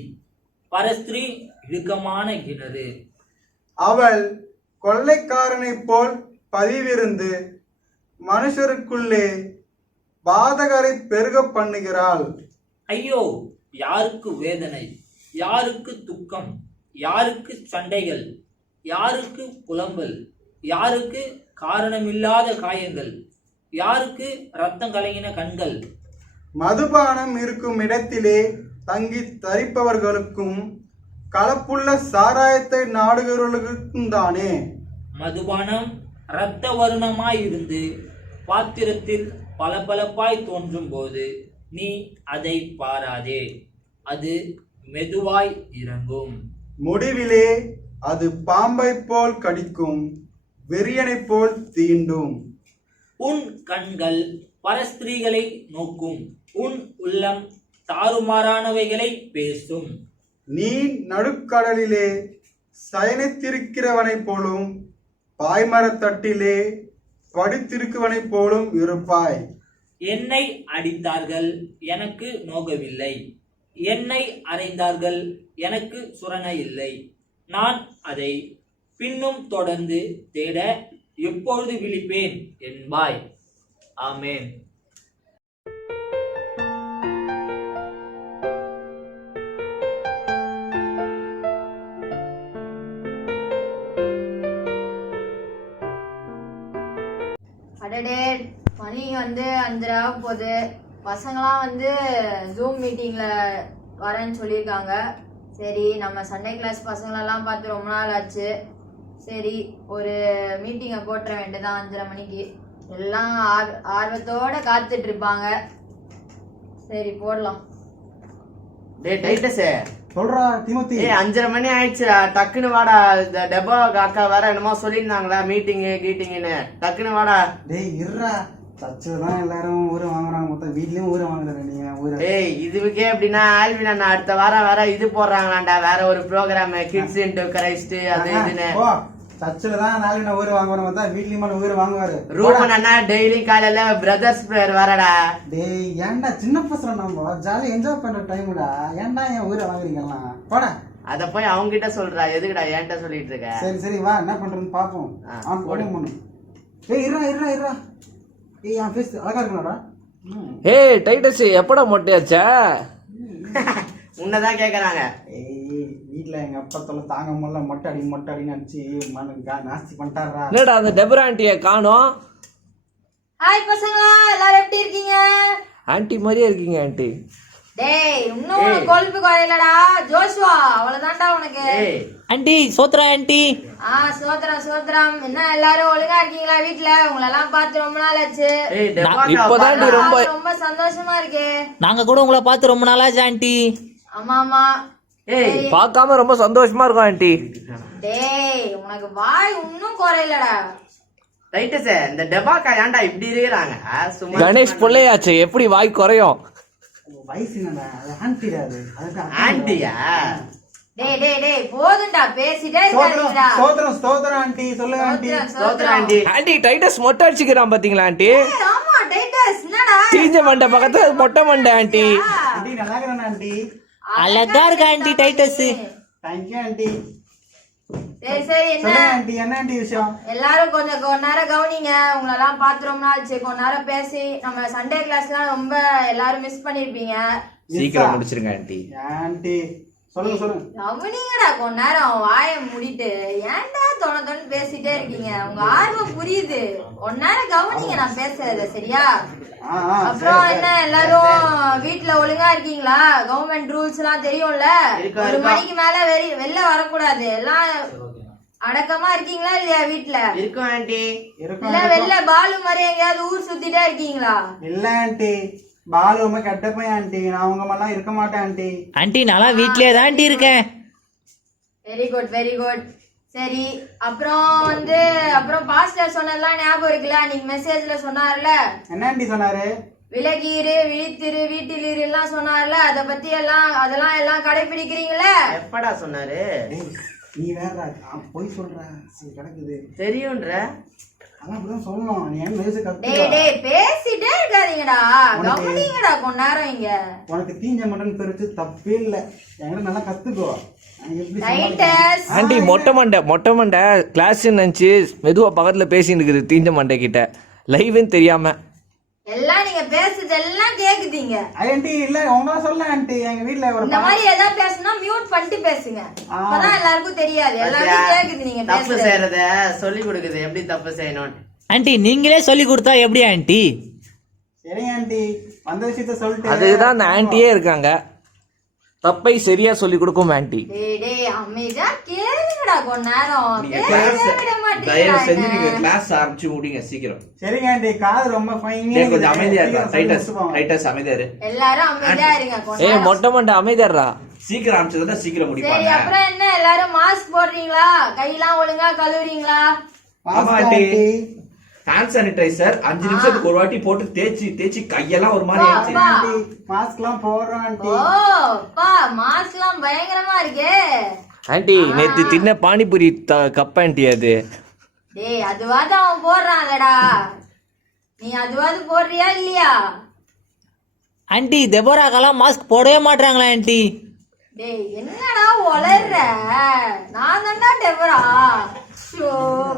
பரஸ்திரீ இறுக்கமான கிணறு. அவள் கொள்ளைக்காரனைப் போல் பதிவிருந்து மனுஷருக்குள்ளே பாதகரை பெருக பண்ணுகிறாள். ஐயோ, யாருக்கு வேதனை, யாருக்கு துக்கம், யாருக்கு சண்டைகள், யாருக்கு புலம்பல், யாருக்கு காரணமில்லாத காயங்கள், யாருக்கு ரத்தம் கலங்கின கண்கள். மதுபானம் இருக்கும் இடத்திலே தங்கி தரிப்பவர்களுக்கும் கலப்புள்ள சாராயத்தை நாடுகிறவர்களுக்கும் தானே. மதுபானம் இரத்த வருணமாயிருந்து பாத்திரத்தில் பளபளப்பாய் தோன்றும் போது நீ அதை பாராதே, அது மெதுவாய் இறங்கும். முடிவிலே அது பாம்பை போல் கடிக்கும், வெறியனைப் போல் தீண்டும். உன் கண்கள் பரஸ்திரீகளை நோக்கும், உன் உள்ளம் தாறுமாறானவைகளை பேசும். நீ நடுக்கடலிலே சயனித்திருக்கிறவனைப் போலும் பாய்மரத்தட்டிலே படுத்திருக்கிறவனைப் போலும் இருப்பாய். என்னை அடித்தார்கள், எனக்கு நோகவில்லை. என்னை அறைந்தார்கள், எனக்கு சுரண இல்லை. நான் அதை பின்னும் தொடர்ந்து தேட எப்பொழுது விழிப்பேன் என்பாய். ஆமென். அடடே, மணி வந்து 5:30 ஆக போகுது. பசங்களாம் வந்து ஜூம் மீட்டிங்ல வரேன்னு சொல்லியிருக்காங்க. சரி, நம்ம சண்டே கிளாஸ் பசங்களெல்லாம் பார்த்து ரொம்ப நாள் ஆச்சு. சரி, ஒரு மீட்டிங்கை போட்டுற வேண்டியதான் 5:30 மணிக்கு. எல்லாம் ஆர்வத்தோட காத்துட்டு இருப்பாங்க. சரி, போடலாம். டேய் டைட்டஸே, சொல்றா திமுத்தி. 5:30 மணி ஆயிடுச்சுடா, டக்குன்னு வாடா. இந்த டெபோ அக்கா வேற என்னமோ சொல்லியிருந்தாங்களா மீட்டிங்கு கீட்டிங்னு, டக்குன்னு வாடா. டேய் இருடா, சர்ச்சில் தான் எல்லாரும் ஊரை வாங்குறாங்க, மொத்தம் வீட்லயும் ஊரை வாங்குறாரு நீங்க ஊரை. ஏய் இதுவுக்கே எப்படின்னா ஆல்வின் அண்ணா அடுத்த வாரம் வேற இது போடுறாங்களாண்டா, வேற ஒரு ப்ரோக்ராம் கிட்ஸ் இன்டு கிரைஸ்ட் அது இதுன்னு. ஓ சர்ச்சில் தான் நாளைக்கு நான் ஊரை வாங்குறேன், மொத்தம் வீட்லயும் ஊரை வாங்குவாரு. ரூபன் அண்ணா டெய்லி காலையில பிரதர்ஸ் பிரேயர் வரடா. டேய் ஏன்டா சின்ன பசங்க நம்ம ஜாலியா என்ஜாய் பண்ற டைம்டா, ஏன்டா என் ஊரை வாங்குறீங்கலாம் போடா. அத போய் அவங்க கிட்ட சொல்றா, எதுக்குடா என்கிட்ட சொல்லிட்டு இருக்க? சரி சரி வா என்ன பண்றதுன்னு பாப்போம். ஆன் போடு முன்னு. ஏய் இருடா ஏய் என் ஃபேஸ் அழகா இருக்கணும்டா. ஏய் டைட்டஸ் எப்படா மொட்டையாச்சா? உன்னதான் கேக்குறாங்க. ஏய் வீட்ல எங்க அப்பா தொல்லை தாங்க முடியல, மொட்டை அடின்னு அடிச்சு நாஸ்தி பண்ணிட்டாரா. என்னடா அந்த டெபரா ஆண்டியை காணோம்? ஹாய் பசங்களா, எல்லாரும் எப்படி இருக்கீங்க? ஆண்டி மாதிரியே இருக்கீங்க ஆண்டி. டேய் இன்னும் உனக்கு கொழுப்பு குறையலடா ஜோஷுவா, அவ்வளவுதான்டா உனக்கு. ஏய் ஆண்டி சோத்ரா ஆண்டி. சோத்ரம் என்ன எல்லாரும் ஒழுங்கா இருக்கீங்களா வீட்ல? உங்களை எல்லாம் பார்த்து ரொம்ப நாள் ஆச்சு. ஏய் இப்போதான் ரொம்ப சந்தோஷமா இருக்கு. நாங்க கூட உங்களை பார்த்து ரொம்ப நாளாச்சு ஆண்டி. ஆமா ஏய் பார்க்காம ரொம்ப சந்தோஷமா இருக்கும் ஆண்டி. டேய் உனக்கு வாய் இன்னும் குறையலடா. ரைட்டு இந்த டெபாக்கா ஏன்டா இப்படி இருக்கிறாங்க? சும்மா கணேஷ் பிள்ளையாச்சு எப்படி வாய் குறையும்? வயசு என்னடா அது ஆன்டிடா, அது ஆண்டியா? டேய் போதும்டா பேசிட்டே இருக்காதீங்கடா. ஸ்தோத்திரம் ஆண்டி சொல்லுங்க ஆண்டி. சோத்ரா ஆண்டி. ஆண்டி டைட்டஸ் மொட்டை அடிச்சுக்கிறான் பாத்தீங்களா ஆண்டி? ஏய், ஆமா டைட்டஸ் என்னடா? தீஞ்ச மண்டை பக்கத்துல மொட்டை மண்டை ஆண்டி. ஆண்டி நல்லா இருக்கிறேன் ஆண்டி. அழகா இருக்கா ஆண்டி டைட்டஸ். Thank you aunty. சரி என்ன சொல்லுங்க ஆண்டி, என்ன ஆண்டி விஷயம்? எல்லாரும் கொஞ்ச நேரம் கவனிங்க. உங்களெல்லாம் பார்த்து ரொம்ப நாள் ஆச்சு. கொஞ்ச நேரம் பேசி நம்ம சண்டே கிளாஸ்லாம் ரொம்ப எல்லாரும் மிஸ் பண்ணிருப்பீங்க. சீக்கிரம் முடிச்சிருங்க ஆண்டி. ஆண்டி சொல்லுங்க கவனிங்கடா கொஞ்ச நேரம் வாயை மூடிட்டு. ஏன்டா தொண பேசிட்டே இருக்கீங்க? உங்க ஆர்வம் புரியுது. கொஞ்ச நேரம் கவனிங்க நான் பேசுறத, சரியா? அப்புறம் என்ன எல்லாரும் வீட்ல ஒழுங்கா இருக்கீங்களா? கவர்மெண்ட் ரூல்ஸ் எல்லாம் தெரியும்ல. 1 மணிக்கு மேல வெளில வரக்கூடாது. எல்லாம் அடக்கமா இருக்கீங்களா இல்லையா வீட்ல? இருக்கும் ஆண்டி. இல்ல வெளில பாலு மாதிரி எங்கேயாவது ஊர் சுத்திட்டே இருக்கீங்களா? இல்ல ஆண்டி, பாலு ரொம்ப கெட்ட பையன் ஆண்டி, நான் உங்க மாதிரிலாம் இருக்க மாட்டேன் ஆண்டி. ஆண்டி நான் வீட்லயே தான் ஆண்டி இருக்கேன். Very good. சரி அப்புறம் பாஸ்டர் சொன்னதெல்லாம் ஞாபகம் இருக்குல்ல? நீங்க மெசேஜ்ல சொன்னார்ல, என்ன ஆண்டி சொன்னாரு? விலகீரு விழித்திரு வீட்டில் இரு எல்லாம் சொன்னார்ல, அத பத்தி அதெல்லாம் எல்லாம் கடைபிடிக்கிறீங்களா? எப்படா சொன்னாரு? நீ வேற போய் சொல்ற கிடக்குது தெரியும்ன்ற. அதான் அப்படிதான் சொல்லணும். நீ ஏன் மெசேஜ் டேய் பேசிட்டே இருக்காதீங்கடா, கவனிங்கடா கொஞ்ச நேரம். இங்க உனக்கு தீஞ்ச மட்டன் தெரிச்சு தப்பே இல்ல, என்கிட்ட நல்லா கத்துக்கோ. ஆண்டி மொட்டை மண்டை கிளாஸ் நினைச்சு மெதுவா பக்கத்துல பேசிட்டு இருக்குது தீஞ்ச மண்டை கிட்ட, லைவ்னு தெரியாம. எல்லாம் நீங்க பேசுறது எல்லாம் கேக்குதீங்க. ஆண்டி இல்ல உங்கள சொல்ல ஆண்டி, எங்க வீட்ல ஒரு இந்த மாதிரி ஏதாவது பேசினா மியூட் பண்ணிட்டு பேசுங்க. அப்பதான் எல்லாருக்கும் தெரியாது, எல்லாருக்கும் கேக்குது நீங்க தப்பு பேசுறது. செய்யறத சொல்லி கொடுக்குது எப்படி தப்பு செய்யணும். ஆண்டி நீங்களே சொல்லி கொடுத்தா எப்படி ஆண்டி? சரி ஆண்டி, வந்த விஷயத்த சொல்லிட்டு. அதுதான் அந்த ஆண்டியே இருக்காங்க, தப்பை சரியா சொல்லி கொடுக்கும் ஆண்டி. டேய் அமைதியா கேளுங்கடா கொஞ்ச நேரம். தயவு செஞ்சு நீங்க கிளாஸ் ஆரம்பிச்சு முடிங்க சீக்கிரம். சரிங்க ஆண்டி, காது ரொம்ப ஃபைனா. கொஞ்சம் அமைதியா இருங்க. டைட்டஸ் அமைதியா இரு. எல்லாரும் அமைதியா இருங்க கொஞ்ச நேரம். மொட்டை மண்டை அமைதியாடுறா. சீக்கிரம் ஆரம்பிச்சதா சீக்கிரம் சரி முடிப்பாங்க. அப்புறம் என்ன எல்லாரும் மாஸ்க் போடுறீங்களா? கையெல்லாம் ஒழுங்கா கழுவுறீங்களா? ஆமா ஆண்டி. ஹேண்ட் சானிடைசர் 5 நிமிஷத்துக்கு ஒரு வாட்டி போட்டு தேய்ச்சி கையெல்லாம் ஒரு மாதிரி ஆயிடுச்சு. ஆண்டி மாஸ்க்லாம் போடுறோம் ஆண்டி. ஓ பா மாஸ்க்லாம் பயங்கரமா இருக்கே. ஆண்டி நேத்து தின்ன பானிபூரி கப் ஆண்டி அது. டேய் அதுவாது அவன் போடுறான்லடா, நீ அதுவாது போடுறியா இல்லையா? ஆண்டி தெபோராக்கெல்லாம் மாஸ்க் போடவே மாட்டாங்களா ஆண்டி? டேய் என்னடா ஒளர்ற? நான் தான்டா டெபரா. ஷோ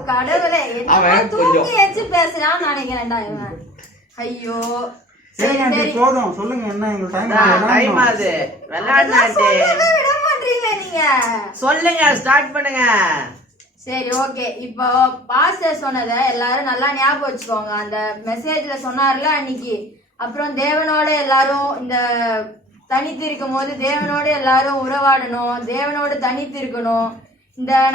கடவுளே, என்ன தூக்கி வச்சு பேசுறான்னு நினைக்கிறேன்டா இவன். ஐயோ சரி ஆண்டி போதும் சொல்லுங்க, என்ன எங்களுக்கு டைம் ஆகுது. விளையாடுங்க ஆண்டி. விட மாட்டீங்களா நீங்க? சொல்லுங்க, ஸ்டார்ட் பண்ணுங்க. சரி ஓகே, இப்போ பாஸ்டர் சொன்னதை எல்லாரும் நல்லா ஞாபகம் வச்சுக்கோங்க. அந்த மெசேஜ்ல சொன்னார்ல அன்னைக்கு. அப்புறம் தேவனோட எல்லாரும் இந்த தனித்து இருக்கும் போது தேவனோட எல்லாரும் உறவாடணும், தேவனோட தனித்து இருக்கணும்.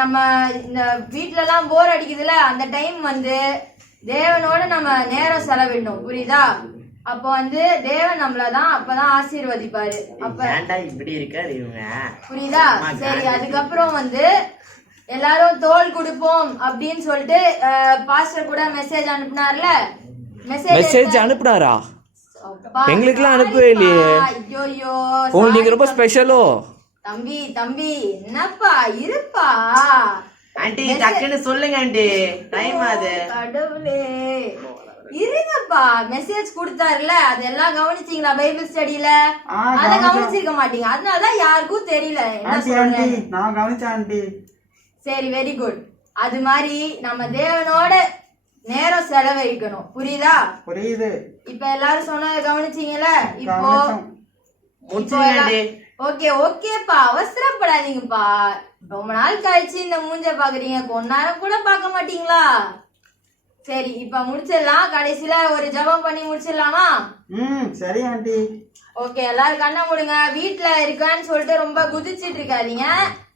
நம்ம இந்த வீட்டுல எல்லாம் போர் அடிக்குதுல, அந்த டைம் தேவனோட நம்ம நேரம் செலவிடணும், புரியுதா? அப்போ தேவன் நம்மளதான் அப்பதான் ஆசீர்வதிப்பாரு. அப்ப இப்படி இருக்காரு இவங்க, புரியுதா? சரி அதுக்கப்புறம் எல்லாரும் தோள் கொடுப்போம் அப்படின்னு சொல்லிட்டு பாஸ்டர் கூட மெசேஜ் அனுப்புனார்ல. மெசேஜ் அனுப்புனாரா? அப்பா, எங்களுக்கெல்லாம் அனுப்பவே இல்லையே. ஐயோ உங்களுக்கு நீங்க ரொம்ப ஸ்பெஷலோ? தம்பி தம்பி என்னப்பா இருப்பா. ஆண்டி டக்குன்னு சொல்லுங்க ஆண்டி, டைம் ஆகுது. கடவுளே இருங்கப்பா. மெசேஜ் கொடுத்தாருல, அதெல்லாம் கவனிச்சீங்களா? பைபிள் ஸ்டடியில அத கவனிச்சிருக்க மாட்டீங்க, அதனாலதான் யாருக்கும் தெரியல என்ன ஆண்டி சொல்றேன். ஆண்டி நான் கவனிச்சேன் ஆண்டி. சரி, வெரி குட். அது மாதிரி நம்ம தேவனோட நேரம் செலவழிக்கணும், புரியுதா? புரியுது. இப்ப எல்லாரும் சொன்னதை கவனிச்சீங்கல்ல? இப்போ கவனிச்சோம். முடிச்சிருங்க ஆண்டி. ஓகே ஓகேப்பா, அவசரப்படாதீங்கப்பா. ரொம்ப நாள் கழிச்சு இந்த மூஞ்ச பாக்குறீங்க, கொஞ்ச நேரம் கூட பார்க்க மாட்டீங்களா? சரி, இப்ப முடிச்சிடலாம். கடைசியில ஒரு ஜெபம் பண்ணி முடிச்சிடலாமா? சரி ஆண்டி. ஓகே, எல்லாரும் கண்ணை மூடுங்க. வீட்டுல இருக்கேன்னு சொல்லிட்டு ரொம்ப குதிச்சிட்டு இருக்காதீங்க.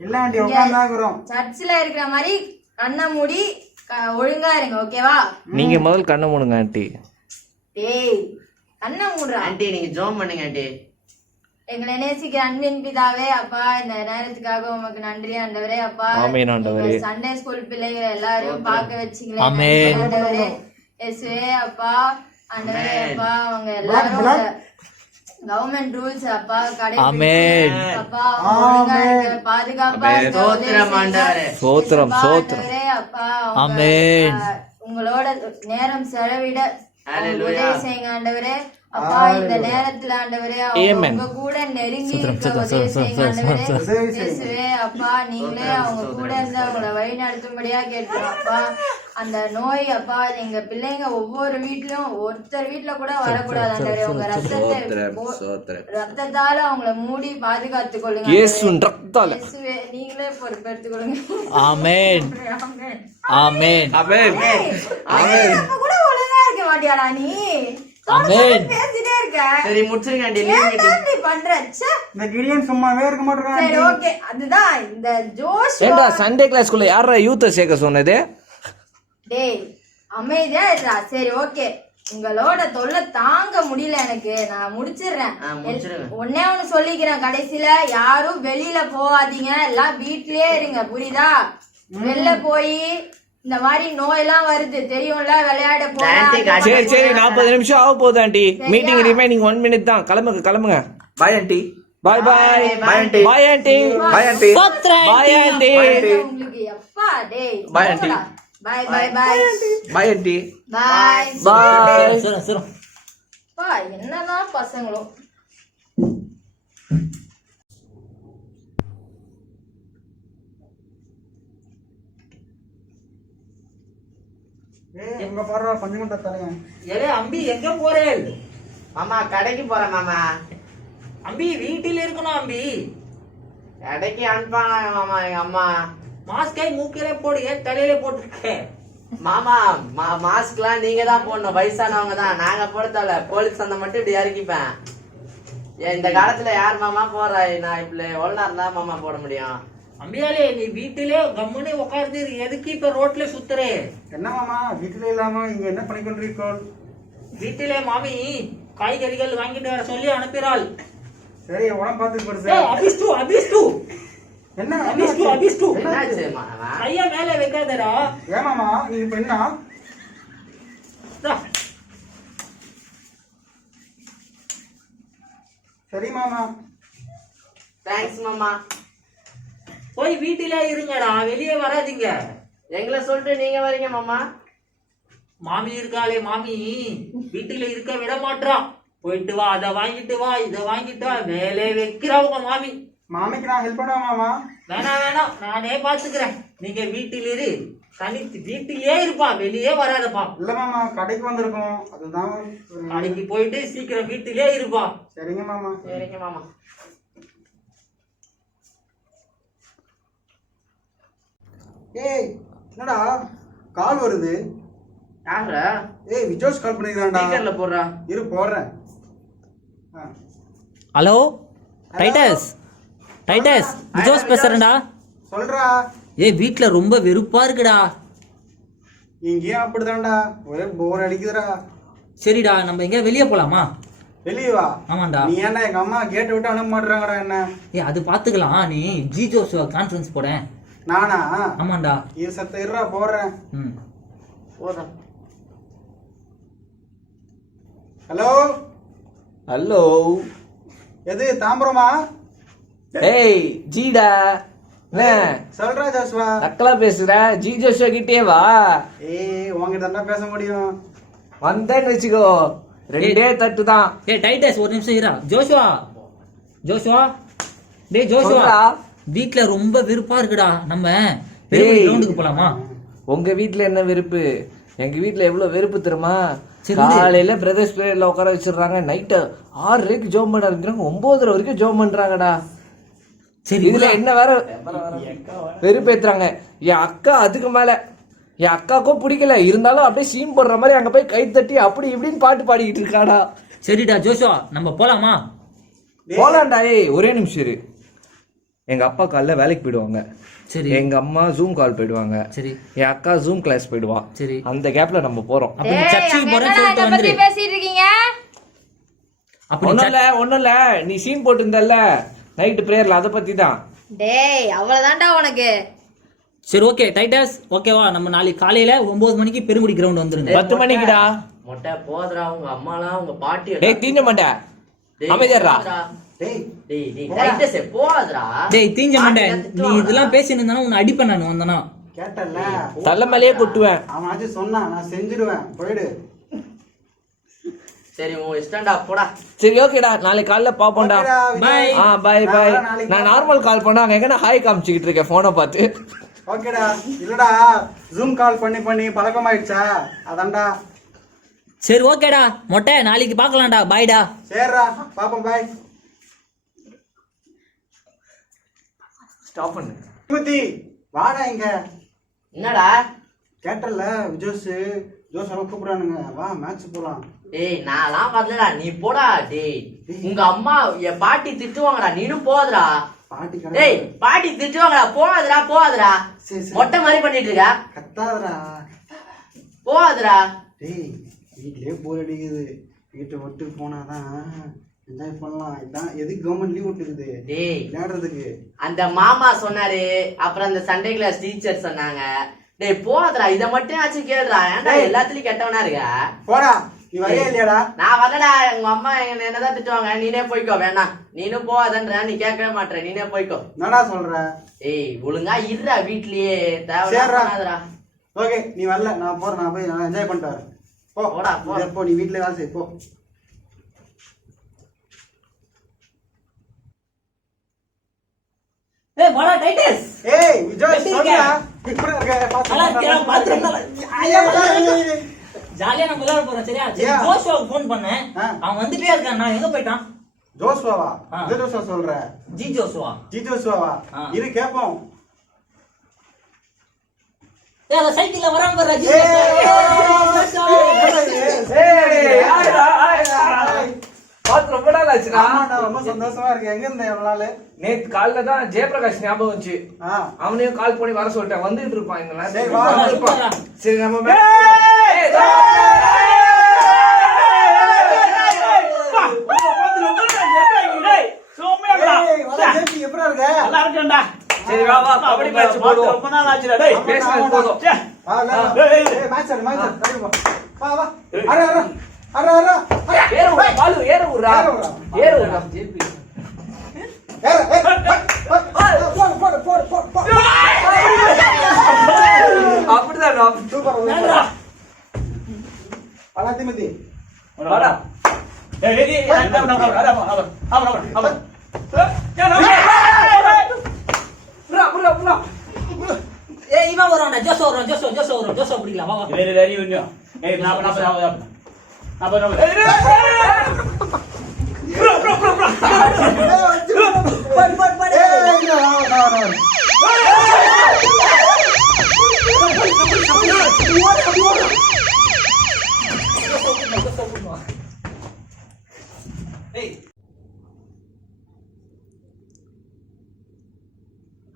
இல்ல ஆண்டி உட்கார்ந்தாக்குறோம். சர்ச்சில் இருக்கிற மாதிரி கண்ணை மூடி ஒழுங்கா இருங்க, ஓகேவா? நீங்க முதல் கண்ணை மூடுங்க ஆண்டி. டேய், கண்ணை மூடுறா. ஆண்டி நீங்க ஜோம் பண்ணுங்க ஆண்டி. எங்களை நேசிக்கிற அன்பின் பிதாவே, அப்பா இந்த நேரத்துக்காக உமக்கு நன்றி ஆண்டவரே. அப்பா, ஆமென் ஆண்டவரே. சண்டே ஸ்கூல் பிள்ளைகள் எல்லாரையும் பார்க்க வச்சீங்களே ஆமென் ஆண்டவரே. இயேசுவே அப்பா, ஆண்டவரே அப்பா, அவங்க எல்லாரும் கவர்மெண்ட் ரூல்ஸ் அப்பா ஆமென். அப்பா, ஒழுங்கா இருக்க பாதுகாப்பா இருக்க உதவி சோத்திரம் ஆண்டவரே. செய்யுங்க. சோத்திரம் சோத்திரம். ஆண்டவரே அப்பா, ஆமென். உங்களோட நேரம் செலவிட ஹalleluya. உதவி செய்யுங்க ஆண்டவரே. அப்பா, இந்த நேரத்துல ஆண்டவரே ஆமென். அவங்க கூட நெருங்கி இருக்க உதவி செய்யுங்க ஆண்டவரே. இயேசுவே அப்பா, நீங்களே அவங்க கூட இருந்து அவங்கள வழி நடத்தும்படியா கேட்கிறோம் அப்பா. அந்த நோய் அப்பா, எங்க பிள்ளைங்க ஒவ்வொரு வீட்லயும் ஒருத்தர் வீட்டுல கூட வரக்கூடாது ஆண்டவரே. உங்க ரத்தத்தால அவங்கள மூடி பாதுகாத்து கொள்ளுங்க இயேசுவின் ரத்தத்தால. இயேசுவே, நீங்களே பொறுப்பெடுத்துக் கொள்ளுங்க. ஆமென் ஆமென். ஆமென் ஆமென். அப்ப கூட ஒழுங்கா இருக்க மாட்டியாடா நீ? ஆமென். பேசிட்டே இருக்க. சரி முடிச்சிருங்க ஆண்டி. Leave meeting. ஏன் நீ பண்ற? ச்சே. இந்த கிடியன் சும்மாவே இருக்க மாட்டேங்கிறான் சரி, ஆண்டி. ஓகே. அதுதான் இந்த ஜோஷ். ஏண்டா சண்டே கிளாஸ்க்குள்ள யாரா யூத்த சேர்க்க சொன்னது? டேய், அமைதியா இருடா. சரி, ஓகே. உங்களோட தொல்லை தாங்க முடியல எனக்கு. நான் முடிச்சிடுறேன். முடிச்சிருங்க. ஒன்னே ஒண்ணு சொல்லிக்கிறேன், கடைசியில யாரும் வெளியில போகாதீங்க, எல்லாம் வீட்லயே இருங்க, புரியுதா? வெளில போய் இந்த மாதிரி நோயெல்லாம் வருது தெரியும்ல, விளையாட போனா. சரி சரி 40 நிமிஷம் ஆக போகுது ஆண்டி. மீட்டிங் ரிமைனிங் 1 minute தான். கிளம்புங்க கிளம்புங்க. Bye aunty. Bye bye. Bye aunty. Bye aunty. Bye aunty. Bye aunty. உங்களுக்கு எப்பா டேய். Bye aunty. Bye bye bye bye aunty. Bye bye. சரி பா. என்னதான் பசங்களோ. ஏய் எங்க பாரு பஞ்சமண்ட தலையன். ஏலே அம்பி, எங்க போறேன்? மாமா கடைக்கு போறேன் மாமா. அம்பி வீட்டில் இருக்கணும் அம்பி. கடைக்கு அனுப்பாங்க மாமா எங்க அம்மா. மாஸ்கை மூக்கிலே போடு, ஏன் தலையில போட்டுருக்கேன்? மாமா மாஸ்க்லாம் நீங்க தான் போடணும், வயசானவங்க தான். நாங்க போடத்தால போலீஸ் சந்தை மட்டும் இப்படி இறக்கிப்பேன். இந்த காலத்துல யார் மாமா போறா? நான் இப்படி ஒழுங்கா இருந்தா மாமா போட முடியும். அம்பியாலே, நீ வீட்டிலே கம்முன்னு உட்கார்ந்து எதுக்கு இப்ப ரோட்ல சுத்துறே? என்ன மாமா வீட்டுல இல்லாம இங்க என்ன பண்ணி கொண்டிருக்கோம்? வீட்டிலே மாமி காய்கறிகள் வாங்கிட்டு வர சொல்லி அனுப்பிறாள். சரி உடம்பு பார்த்து பெருசு. அபிஷ்டு என்ன என்னாச்சு மாமா? கைய மேல வைக்காதடா. ஏன் மாமா நீ இப்ப என்ன? தா. சரி மாமா. தேங்க்ஸ் மாமா. போய் வீட்டிலே இருங்கடா, வெளியே வராதீங்க. எங்களை சொல்லிட்டு நீங்க வரீங்க மாமா. மாமி இருக்காளே, மாமி வீட்டுல இருக்க விட மாட்டா. போயிட்டு வா, அதை வாங்கிட்டு வா, இதை வாங்கிட்டு வா, வேலை வைக்கிறவங்க மாமி. மாமிக்கு நான் ஹெல்ப் பண்ணுவேன் மாமா. வேணாம், நானே பாத்துக்கிறேன். நீங்க வீட்டில் இரு, தனித்து வீட்டிலே இருப்பா, வெளியே வராதப்பா. இல்ல மாமா கடைக்கு வந்திருக்கோம், அதுதான். நாளைக்கு போயிட்டு சீக்கிரம் வீட்டிலே இருப்பா. சரிங்க மாமா. சரிங்க மாமா. ஏய் என்னடா கால் வருது? யாரா? ஏய் விஜோஸ் கால் பண்ணிக்கிறான்டா. ஸ்பீக்கர்ல போடுறா. இரு போடுறேன். ஹலோ டைட்டஸ், விஜோஸ் பேசுறேன்டா. சொல்றா. ஏய் வீட்டுல ரொம்ப வெறுப்பா இருக்குடா. இங்கேயும் அப்படிதான்டா, ஒரே போர் அடிக்குதுடா. சரிடா, நம்ம எங்க வெளியே போலாமா? வெளியே வா. ஆமாண்டா. நீ ஏன்டா எங்க அம்மா கேட்டை விட்டு அனுப்ப மாட்டேறாங்கடா என்ன? ஏய் அது பாத்துக்கலாம், நீ ஜிஜோஸ் கான்ஃபரன்ஸ் போட. நானா? ஆமாண்டா. இது சத்த இருடா போடுறேன். ம் போதும். Hello hello. எது தாம்பரமா? ஏய் ஜீடா, என்ன சொல்றா ஜோஸ்வா. நக்கலா பேசுற? ஜி ஜோஷுவா கிட்டே வா. ஏய் உங்ககிட்ட தான் பேச முடியும். வந்தேன்னு வச்சுக்கோ, 2 தட்டு தான். ஏ டைட்டஸ் ஒரு நிமிஷம் இரா. ஜோஷுவா டேய் ஜோஷுவா, சொல்றா. வீட்ல ரொம்ப வெறுப்பா இருக்குடா, நம்ம பெரிய கிரவுண்டுக்கு போலாமா? உங்க வீட்ல என்ன வெறுப்பு? எங்க வீட்ல எவ்வளவு வெறுப்பு தெரியுமா? சரி, காலையில பிரதர்ஸ் பிரேயர்ல உட்கார வச்சிடுறாங்க, நைட்டு 6:30 ஜோம் பண்ண ஆரம்பிக்கிறாங்க, 9:30 வரைக்கும் ஜோம் பண்றாங்கடா. சரி இதுல என்ன வேற வெறுப்பேத்துறாங்க. என் அக்கா அதுக்கு மேல, என் அக்காக்கும் பிடிக்கல, இருந்தாலும் அப்படியே சீன் போடுற மாதிரி அங்க போய் கை தட்டி அப்படி இப்படின்னு பாட்டு பாடிக்கிட்டு இருக்காடா. சரிடா ஜோஷுவா, நம்ம போலாமா? போலாண்டா. ஏய் ஒரே நிமிஷம் இரு. எங்க அப்பா காலைல வேலைக்கு போயிடுவாங்க, சரி. எங்க அம்மா ஜூம் கால் போயிடுவாங்க, சரி. என் அக்கா ஜூம் கிளாஸ் போயிடுவா. சரி. அந்த கேப்ல நம்ம போறோம். அப்ப நீ டேய், சர்ச்சுக்கு அங்க போறேன்னு என்னடா சொல்லிட்டு இத பத்தி வந்துரு. பேசிட்டு இருக்கீங்க? அப்ப நீ ஒண்ணும் இல்ல, நீ சீன் போட்டிருந்தல்ல நைட்டு பிரேயர்ல, அதை பத்தி தான். டேய் அவ்வளவுதான்டா உனக்கு. சரி ஓகே டைட்டஸ், ஓகேவா? நம்ம நாளைக்கு காலையில 9 மணிக்கு பெருங்குடி கிரவுண்ட் வந்துருங்க. 10 மணிக்குடா. மொட்டை போதுடா, உங்க அம்மாலாம் உங்க பாட்டி டேய் தீஞ்ச மாட்டேன், அமைதியாடுறா. டேய் போதுடா. டேய் தீஞ்ச மாட்டேன், நீ இதெல்லாம் பேசிட்டு இருந்தானா உன்னை அடிப்பேன் நான் வந்தனா. கேட்டல, தலை மேலேயே கொட்டுவேன். அவனாச்சும் சொன்னா நான் செஞ்சிடுவேன், போயிடு. சரி உன் இஷ்டம்டா, போடா. சரி ஓகேடா, நாளைக்கு காலைல பாப்போம்டா. ஓகேடா, விஜய். Bye. பாய் நான் பாய். வரேன் நாளைக்கு. நான் நார்மல் கால் பண்ணா அங்க எங்க ஹாய் காமிச்சிக்கிட்டு இருக்கேன் போனை பார்த்து. ஓகேடா. இல்லடா ஜூம் கால் பண்ணி பண்ணி பழக்கமாயிடுச்சா, அதான்டா. சரி ஓகேடா மொட்டை, நாளைக்கு பார்க்கலாம்டா. பாய்டா. சரிடா, பாப்போம், பாய். ஸ்டாப் பண்ணு. திமுத்தி வாடா இங்க. என்னடா? கேட்டல ஜோஸ் எல்லாம் கூப்பிடுறானுங்க, வா மேட்ச் போலாம். டேய் நான்லாம் வரலடா, நீ போடா. டேய் உங்க அம்மா என் பாட்டி திட்டுவாங்கடா, நீனும் போதுடா. பாட்டி டேய் கடை பாட்டி திட்டுவாங்கடா, போகாதடா. சரி, சரி. மொட்டை மாதிரி பண்ணிட்டு இருக்க, கத்தாதடா. போகாதடா. டேய் வீட்லயே போர் அடிக்குது, வீட்டை விட்டு போனாதான் என்ஜாய் பண்ணலாம். இதான் எதுக்கு கவர்மெண்ட் லீவ் விட்டுருக்குது, டேய் விளையாடுறதுக்கு. அந்த மாமா சொன்னாரு, அப்புறம் அந்த சண்டே கிளாஸ் டீச்சர் சொன்னாங்க. டேய் போகாதடா, இத மட்டும் ஆச்சு கேளுடா. ஏன்டா எல்லாத்துலயும் கெட்டவனா இருக்க? போடா, நீ வரையா இல்லையாடா? நான் வரலடா, உங்க அம்மா என்னதான் திட்டுவாங்க, நீனே போய்க்கோ. வேணாம் நீனும் போகாதன்ற, நீ கேட்கவே மாட்டேற, நீனே போய்க்கோ. என்னடா சொல்ற? ஏய் ஒழுங்கா இருடா வீட்லயே, சரிடா. தேவையில்லாதடா. ஓகே நீ வரல, நான் போறேன், நான் போய் என்ஜாய் பண்ணிட்டு வரேன். போ போடா, போ. இதை போ, நீ வீட்லயே வேலை செய், போ. ஏய் வாடா டைட்டஸ். ஏய் விஜய் எப்படி சொல்றா. இருக்க? இப்படி இருக்க, பாத்து நல்லா இருக்கியா? பாத்துட்டு ஐயா, ஐயா. ஜாலியா நம்ம விளையாட போறோம், சரியா? சரி, Yeah. ஜோஷுவாக்கு ஃபோன் பண்ணேன், ஆ. அவன் வந்துட்டே இருக்கான். நான் எங்க போயிட்டான்? ஜோஸ்வாவா? ஆ. இது ஜோஸ்வா சொல்ற? G Joshua. ஜி ஜோஸ்வாவா? ஆ. இரு கேப்போம். ஏய் அந்த சைக்கிள்ல வராம பாரு ஜி ஏய், ஜோஷுவா. ஏய் ஆயிடா ஆயிடா. பாத்து ரொம்ப நாள் ஆச்சுடா. ஆமாடா, ரொம்ப சந்தோஷமா இருக்கு. எங்க இருந்த எவ்வளவு நாள்? நேத்து காலைல தான் ஜெயபிரகாஷ் ஞாபகம் வந்துச்சு, ஆ. அவனையும் கால் பண்ணி வர சொல்லிட்டேன். வந்துட்டு இருப்பான் இந்த சரி, நேரத்துல. வா, வந்துட்டு இருப்பான். சூப்பரா. சரி நம்ம ஏய், வாடா, ஜெயந்தி, எப்படிடா இருக்க? நல்லா இருக்கேன்டா. சரி வா வா கபடி மேட்ச் போடுவோம். ரொம்ப நாள் ஆச்சுடா. டேய் ஆமா, பேசுனது ஆமாடா. போதும். ச்சே. வா, விளையாடலாம். ஏய், ஏய். ஏய், மேட்ச் ஆடு, மேட்ச் ஆடு. தலைக்கு வா. வா, வா. அட, அட. அட, அட. அட. ஏறு விட்றா, பாலு ஏறு விட்றா. ஏறு விட்றா. ஏறு விட்றா. ஏறு, ஏய், போடு, போடு, போடு, போடு, போடு. அப்படிதான் சூப்பர், சூப்பர். வாடா, திமுத்தி. வாடா. ஏய், ஏய், ஏய், அவன். புறா புறா. ஏய் இவன் வரான்டா, ஜோஷுவா வரான். ஜோஷுவா பிடிக்கலாம். வா வா. ஏய், நான் படு, படு, படு. ஏய், இங்க வா, வா, வா, வா.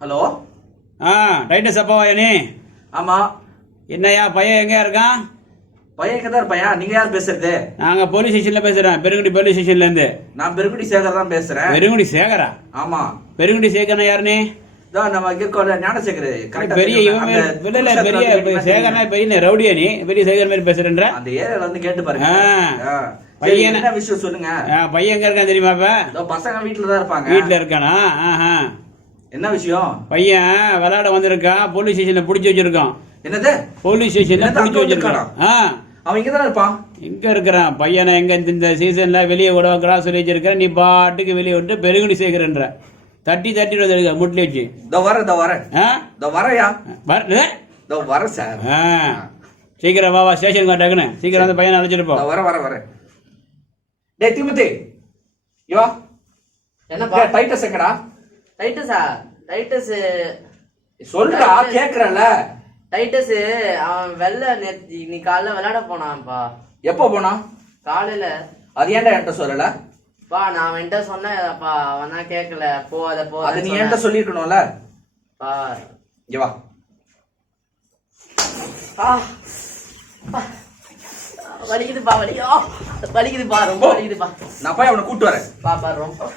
ஹலோ. டைட்டஸ் அப்பாவா நீ? ஆமா என்னய்யா பையன் எங்க இருக்கான்? பையன் கதார் பையன். நீங்க யார் பேசுறது? நாங்க போலீஸ் ஸ்டேஷன்ல பேசுறேன், பெருங்குடி போலீஸ் ஸ்டேஷன்ல இருந்து. நான் பெருங்குடி சேகர் தான் பேசுறேன். பெருங்குடி சேகரா? ஆமா. பெருங்குடி சேகரனா யாரு நீ? நம்ம இருக்கோம்ல ஞானசேகர் correct ஆ பெரிய தெரியும். இவன் அந்த விடல குருக்ஷேத்திரத்துல பெரிய வீட்டுல சேகர்னா பெரிய ரவுடியா நீ பெரிய சேகர் மாதிரி பேசுறேன்ற அந்த ஏரியால வந்து கேட்டு பாருங்க. ஆ. சரி, பையனை- என்ன விஷயம் சொல்லுங்க. பையன் எங்க இருக்கான் தெரியுமா இப்ப இதோ பசங்க வீட்டுல தான் இருப்பாங்க. வீட்டுல இருக்கானா ஆஹா. என்ன விஷயம்? பையன் விளையாட வந்திருக்கான் போலீஸ் ஸ்டேஷன்ல புடிச்சு வச்சிருக்கான் என்னது? போலீஸ் ஸ்டேஷன்ல என்னது, புடிச்சு அங்க வச்சிருக்கான் அவன் இங்க தானே இருப்பான். எங்க இருக்கிறான் பையனை எங்க இந்த சீசன்ல வெளியே விடவா சொல்லி வச்சிருக்கேன் நீ பாட்டுக்கு வெளியே விட்டு பெருகுடி சேர்க்கிறன்ற தட்டி வந்து முட்லி வச்சு இதோ வரேன். ஆ? இதோ வரையா. வரல? இதோ வரேன் சார். ஆ. சீக்கிரம் வா ஸ்டேஷன் காட்டாக்குன்னு சீக்கிரம் அந்த பையனை அழைச்சிட்டு போ இதோ வரேன். டேய் திமுத்தி யோ என்னப்பா டேய் டைட்டஸ் எங்கடா? டைட்டஸா? டைட்டஸ் சொல்றா கேக்குறல. டைட்டஸ் அவன் நேத்து நீ காலைல விளையாட போனான்ப்பா. எப்போ போனா? காலையில. அது ஏன்டா என்கிட்ட சொல்லல? பா நான் அவன்கிட்ட சொன்னேன்ப்பா, அவன் தான் கேட்கல. போகாத அது நீ என்கிட்ட சொல்லிருக்கணும்ல. பா இங்க வா. வலிக்குதுப்பா வலிக்குதுப்பா ரொம்ப வலிக்குதுப்பா. நான் போய் அவனை கூட்டு வரேன். பாப்பா ரொம்ப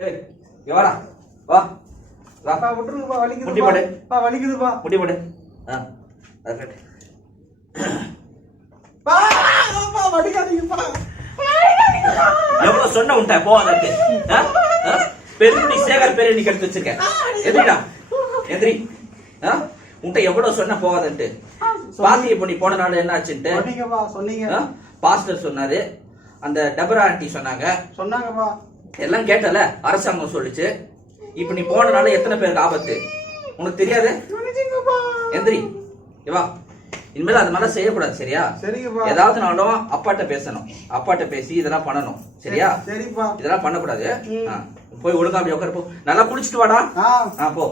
ஏய் இங்க வாடா. வா அப்பா விட்டுருங்கப்பா, முட்டி வலிக்குதுப்பா. போடு. அப்பா வலிக்குதுப்பா. முடி போடு. அது கட்டு. பா, அப்பா வலிக்காதீங்கப்பா. எவ்வளவு சொன்ன உன்ட்ட போவாதற்கு? பெருங்குடி சேகர் பேரை நீ கெடுத்து வச்சிருக்க. எதிரிடா எதிரி. உன்ட்ட எவ்வளவு சொன்ன போவாதன்ட்டு. பாத்தி இப்ப நீ போன நாள் என்ன ஆச்சுன்ட்டு சொன்னீங்கப்பா, சொன்னீங்க. பாஸ்டர் சொன்னாரு, அந்த டபரா ஆண்டி சொன்னாங்கப்பா. எல்லாம் கேட்டல, அரசாங்கம் சொல்லுச்சு. இப்ப நீ போன நாள் எத்தனை பேருக்கு ஆபத்து உனக்கு தெரியாது? எந்திரி வா. இனிமேல் அது மாதிரி செய்யக்கூடாது, சரியா? சரிங்கப்பா. ஏதாவது நாளும் அப்பாட்ட பேசணும், அப்பாட்ட பேசி இதெல்லாம் பண்ணணும், சரியா? சரிப்பா. இதெல்லாம் பண்ணக்கூடாது. போய் ஒழுங்கா அப்படி உட்காரு போ. நல்லா குளிச்சுட்டு வாடா. போ.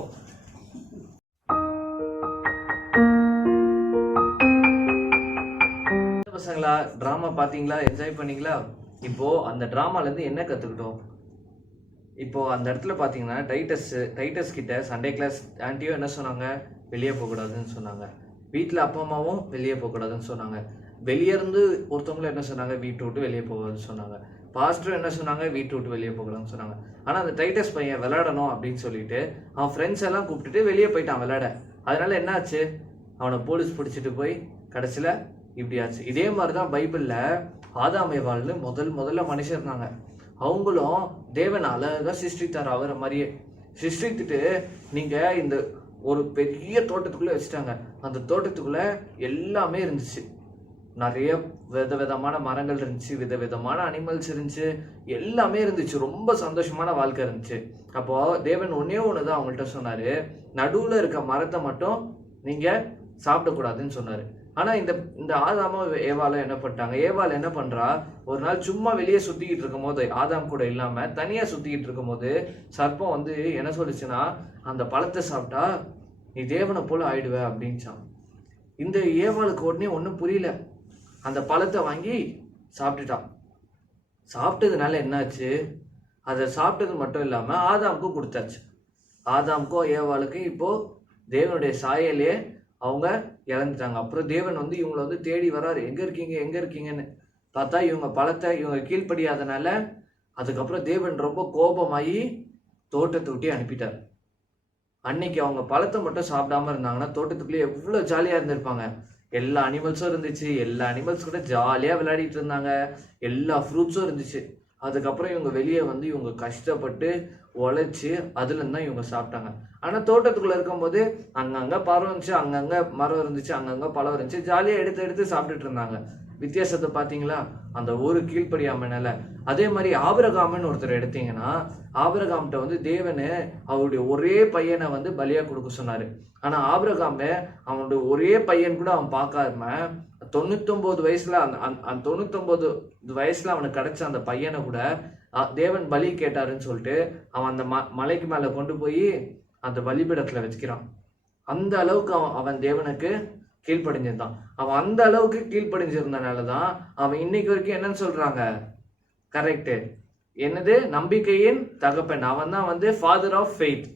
பசங்களா, டிராமா பாத்தீங்களா? என்ஜாய் பண்ணீங்களா? இப்போ அந்த டிராமால இருந்து என்ன கத்துக்கிட்டோம்? இப்போ அந்த இடத்துல பாத்தீங்கன்னா டைட்டஸ் கிட்ட சண்டே கிளாஸ் ஆன்ட்டியும் என்ன சொன்னாங்க? வெளியே போகக்கூடாதுன்னு சொன்னாங்க. வீட்டுல அப்பா அம்மாவும் வெளியே போகக்கூடாதுன்னு சொன்னாங்க. வெளியே இருந்து ஒருத்தவங்களும் என்ன சொன்னாங்க? வீட்டை விட்டு வெளியே போகாதுன்னு சொன்னாங்க. பாஸ்டரும் என்ன சொன்னாங்க? வீட்டை விட்டு வெளியே போகலாம்னு சொன்னாங்க. ஆனா அந்த டைட்டஸ் பையன் விளையாடணும் அப்படின்னு சொல்லிட்டு அவன் ஃப்ரெண்ட்ஸ் எல்லாம் கூப்பிட்டுட்டு வெளியே போயிட்டான் விளையாட. அதனால என்ன ஆச்சு? அவனை போலீஸ் பிடிச்சிட்டு போய் கடைசியில இப்படி ஆச்சு. இதே மாதிரிதான் பைபிள்ல ஆதாம் ஏவாள்னு முதல்ல மனுஷன் இருந்தாங்க. அவங்களும் தேவன் அழகா சிருஷ்டித்தார். அவரை மாதிரியே சிருஷ்டித்துட்டு நீங்க இந்த ஒரு பெரிய தோட்டத்துக்குள்ள வச்சுட்டாங்க. அந்த தோட்டத்துக்குள்ள எல்லாமே இருந்துச்சு. நிறைய விதவிதமான மரங்கள் இருந்துச்சு, விதவிதமான அனிமல்ஸ் இருந்துச்சு, எல்லாமே இருந்துச்சு. ரொம்ப சந்தோஷமான வாழ்க்கை இருந்துச்சு. அப்போ தேவன் ஒன்னே ஒண்ணுதான் அவங்கள்ட்ட சொன்னாரு, நடுவுல இருக்க மரத்தை மட்டும் நீங்க சாப்பிடக்கூடாதுன்னு சொன்னாரு. ஆனா இந்த ஆதாமும் ஏவாலும் என்ன பண்ணிட்டாங்க? ஏவாள் என்ன பண்றா? ஒரு நாள் சும்மா வெளியே சுத்திக்கிட்டு இருக்கும் போது, ஆதாம் கூட இல்லாம தனியா சுத்திக்கிட்டு இருக்கும் போது சர்ப்பம் வந்து என்ன சொல்லுச்சுன்னா, அந்த பழத்தை சாப்பிட்டா நீ தேவனை போல ஆயிடுவ அப்படின்ச்சான். இந்த ஏவாளுக்கு உடனே ஒன்றும் புரியல. அந்த பழத்தை வாங்கி சாப்பிட்டுட்டான். சாப்பிட்டதுனால என்னாச்சு? அதை சாப்பிட்டது மட்டும் இல்லாம ஆதாமுக்கும் கொடுத்தாச்சு. ஆதாமுக்கும் ஏவாளுக்கும் இப்போ தேவனுடைய சாயலே அவங்க இழந்துட்டாங்க. அப்புறம் தேவன் வந்து இவங்களை வந்து தேடி வராரு, எங்க இருக்கீங்கன்னு பார்த்தா இவங்க பழத்தை இவங்க கீழ்ப்படியாதனால அதுக்கப்புறம் தேவன் ரொம்ப கோபமாயி தோட்டத்தை விட்டு அனுப்பிட்டார். அன்னைக்கு அவங்க பழத்தை மட்டும் சாப்பிடாம இருந்தாங்கன்னா தோட்டத்துக்குள்ளேயே எவ்வளவு ஜாலியா இருந்திருப்பாங்க. எல்லா அனிமல்ஸும் இருந்துச்சு, எல்லா அனிமல்ஸ் கூட ஜாலியா விளையாடிட்டு இருந்தாங்க, எல்லா ஃப்ரூட்ஸும் இருந்துச்சு. அதுக்கப்புறம் இவங்க வெளியே வந்து இவங்க கஷ்டப்பட்டு உழைச்சி அதுல இருந்தா இவங்க சாப்பிட்டாங்க. ஆனா தோட்டத்துக்குள்ள இருக்கும்போது அங்கங்க பழம் இருந்துச்சு, அங்கங்க மரம் இருந்துச்சு, அங்கங்க பழம் இருந்துச்சு, ஜாலியா எடுத்து சாப்பிட்டுட்டு இருந்தாங்க. வித்தியாசத்தை பாத்தீங்களா? அந்த ஒரு கீழ்ப்படியாமனால. அதே மாதிரி ஆபிரகாம்னு ஒருத்தர் எடுத்தீங்கன்னா, ஆபிரகாம்கிட்ட வந்து தேவனு அவருடைய ஒரே பையனை வந்து பலியா கொடுக்க சொன்னாரு. ஆனா ஆபிரகாம அவனுடைய ஒரே பையன் கூட அவன் பார்க்காம 99 வயசுல அந்த 99 வயசுல அவனுக்கு கிடைச்ச அந்த பையனை கூட தேவன் பலி கேட்டாருன்னு சொல்லிட்டு அவன் அந்த மலைக்கு மேல கொண்டு போய் அந்த பலிபீடத்துல வச்சுக்கிறான். அந்த அளவுக்கு அவன் தேவனுக்கு கீழ்ப்படிஞ்சிருந்தான். அவன் அந்த அளவுக்கு கீழ்ப்படிஞ்சிருந்தனாலதான் அவன் இன்னைக்கு வரைக்கும் என்னன்னு சொல்றாங்க? கரெக்டு, என்னது? நம்பிக்கையின் தகப்பன். அவன் தான் வந்து ஃபாதர் ஆஃப் ஃபெய்த்.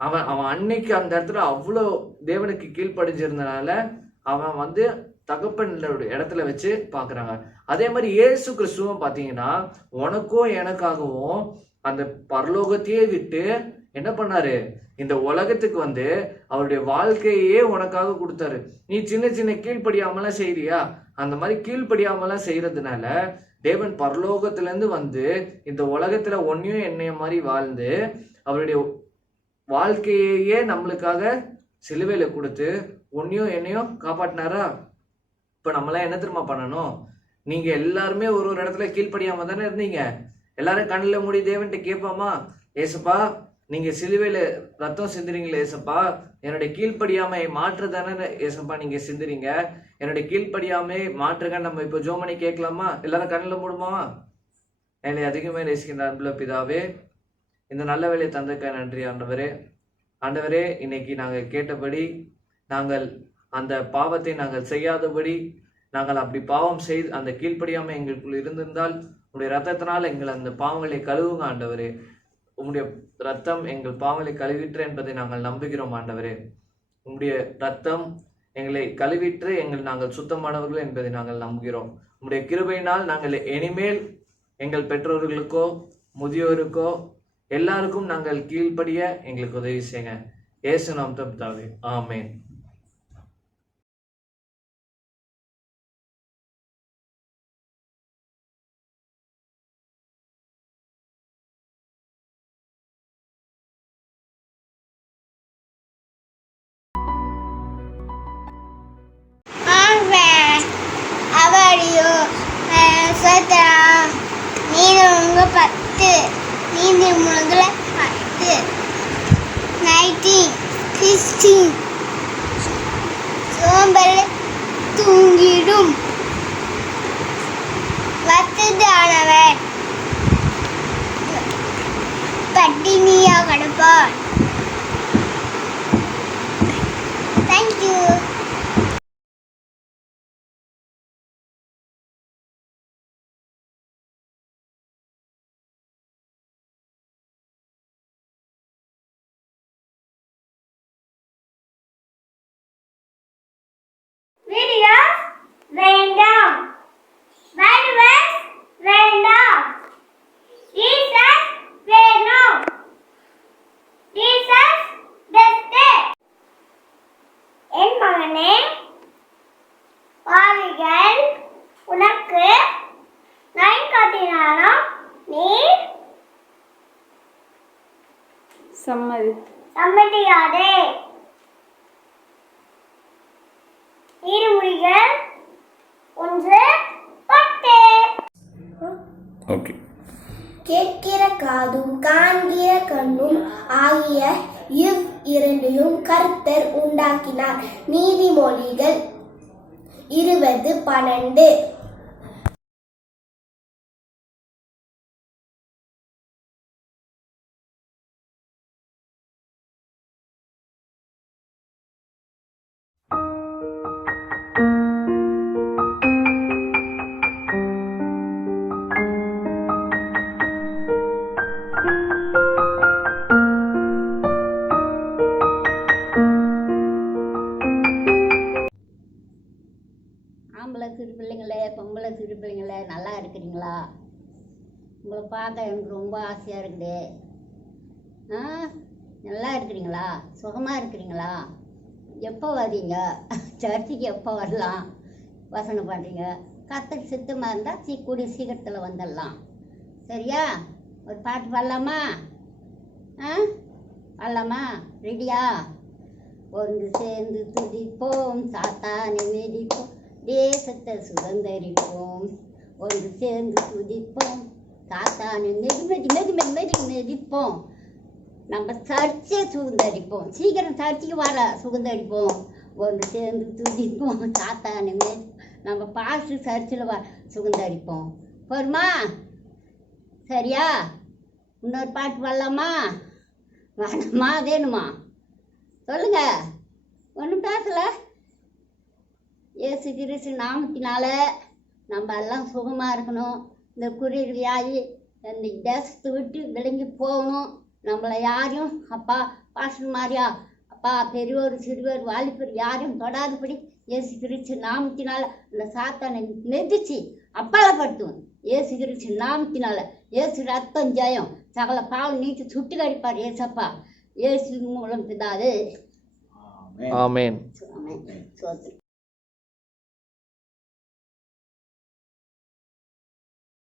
அவன் அன்னைக்கு அந்த இடத்துல அவ்வளோ தேவனுக்கு கீழ்ப்படிஞ்சிருந்தனால அவன் வந்து தகப்பனுடைய இடத்துல வச்சு பாக்குறாங்க. அதே மாதிரி இயேசு கிறிஸ்துவும் பாத்தீங்கன்னா உனக்கும் எனக்காகவும் அந்த பரலோகத்தையே விட்டு என்ன பண்ணாரு, இந்த உலகத்துக்கு வந்து அவருடைய வாழ்க்கையே உனக்காக கொடுத்தாரு. நீ சின்ன சின்ன கீழ்ப்படியாமலாம் செய்யறியா? அந்த மாதிரி கீழ்ப்படியாமலாம் செய்யறதுனால தேவன் பரலோகத்துல இருந்து வந்து இந்த உலகத்துல ஒன்னையும் என்னைய மாதிரி வாழ்ந்து அவருடைய வாழ்க்கையே நம்மளுக்காக சிலுவையில கொடுத்து ஒன்னையும் என்னையும் காப்பாட்டினாரா? இப்ப நம்மளாம் என்ன தெரியுமா பண்ணணும்? நீங்க எல்லாருமே ஒரு ஒரு இடத்துல கீழ்ப்படியாம தானே இருந்தீங்க. எல்லாரும் கண்ணில் மூடி தேவன்கிட்ட கேட்பாமா, ஏசப்பா நீங்க சிலுவையில ரத்தம் சிந்துறீங்களே ஏசப்பா, என்னுடைய கீழ்ப்படியாமை மாற்று தானே ஏசப்பா நீங்க சிந்துறீங்க, என்னுடைய கீழ்ப்படியாமை மாற்றுக நம்ம இப்போ ஜோமணி கேட்கலாமா? எல்லாரும் கண்ணில் மூடுமா? என்னை அதிகமே நேசிக்கின்ற அன்புள்ள பிதாவே, இந்த நல்ல வேலையை தந்தக்க நன்றி ஆண்டவரே. ஆண்டவரே, இன்னைக்கு நாங்கள் கேட்டபடி நாங்கள் அந்த பாவத்தை நாங்கள் செய்யாதபடி, நாங்கள் அப்படி பாவம் செய்து அந்த கீழ்ப்படியாமை எங்களுக்குள் இருந்திருந்தால் உங்களுடைய ரத்தத்தினால் எங்கள் அந்த பாவங்களை கழுவுங்க ஆண்டவரே. உங்களுடைய ரத்தம் எங்கள் பாவங்களை கழுவிற்று என்பதை நாங்கள் நம்புகிறோம் ஆண்டவரே. உங்களுடைய ரத்தம் எங்களை கழுவிற்று நாங்கள் சுத்தமானவர்கள் என்பதை நாங்கள் நம்புகிறோம். உங்களுடைய கிருபையினால் நாங்கள் இனிமேல் எங்கள் பெற்றோர்களுக்கோ முதியோருக்கோ எல்லாருக்கும் நாங்கள் கீழ்ப்படிய எங்களுக்கு உதவி செய்யுங்க. இயேசு நாமத்தில் பிதாவே, ஆமென். அவரையோ நீங்க 10 நீங்க முழுங்கல 10 19 16 சோம்பல் தூங்கிடும் வசதானவன் பட்டினியா கிடப்பான். தேங்க்யூ. Videos வேண்டாம், Bibles வேண்டாம், Jesus வேணும், Jesus best. என் மகனே, பாவிகள் உனக்கு நயம் காட்டினாலும் நீ சம்மதியாதே. நீதிமொழிகள் 1:10. ஓகே. கேட்கிற காதும் காண்கிற கண்ணும் ஆகிய இரண்டையும் கர்த்தர் உண்டாக்கினார். நீதிமொழிகள் 20:12. ஆம்பளை சிறு பிள்ளைங்களே, பொம்பளை சிறு பிள்ளைங்களே, நல்லா இருக்கிறீங்களா? உங்களை பார்க்க எனக்கு ரொம்ப ஆசையாக இருக்குது. நல்லா இருக்கிறீங்களா? சுகமாக இருக்கிறீங்களா? எப்போ வரீங்க? சர்ச்சுக்கு எப்போ வரலாம்? வசனம் பண்ணுறீங்க. கர்த்தர் சித்தமாக இருந்தால் கூடிய சீக்கிரத்தில் வந்துடலாம். சரியா? ஒரு பாட்டு பாடலாமா? பாடலாமா? ரெடியா? ஒன்று சேர்ந்து துதிப்போம், சாத்தானை மிதிப்போம், தேசத்தை சுதந்தரிப்போம். ஒன்று சேர்ந்து துதிப்போம், சாத்தானை மிதிப்போம். நம்ம சர்ச்சை சுதந்தரிப்போம். சீக்கிரம் சர்ச்சுக்கு வர சுதந்தரிப்போம். ஒன்று சேர்ந்து துதிப்போம், சாத்தானை நம்ம பாஸ்டர் சர்ச்சில் சுதந்தரிப்போம். போருமா? சரியா? இன்னொரு பாட்டு பாடலாமா? வேணுமா? வேணுமா? சொல்லுங்க. ஒன்றும் பேசல. இயேசு கிறிஸ்து நாமத்தினால நம்ம எல்லாம் சுகமாக இருக்கணும். இந்த குளிர் வியாதி இந்த தேசத்தை விட்டு விளங்கி போகணும். நம்மளை யாரையும் அப்பா பாசன் மாதிரியா அப்பா பெரியவர் சிறுவர் வாலிபர் யாரையும் தொடாதபடி இயேசு கிறிஸ்து நாமத்தினால இந்த சாத்தானை மிதிச்சு அப்பாலப்படுத்துவோம். இயேசு கிறிஸ்து நாமத்தினால இயேசு ரத்தம் ஜெயம், சகல பாவம் நீட்டு சுட்டு கடிப்பார் ஏசப்பா. இயேசு மூலம் பிதாவே ஆமென். ஆமென். சோத்திரம்.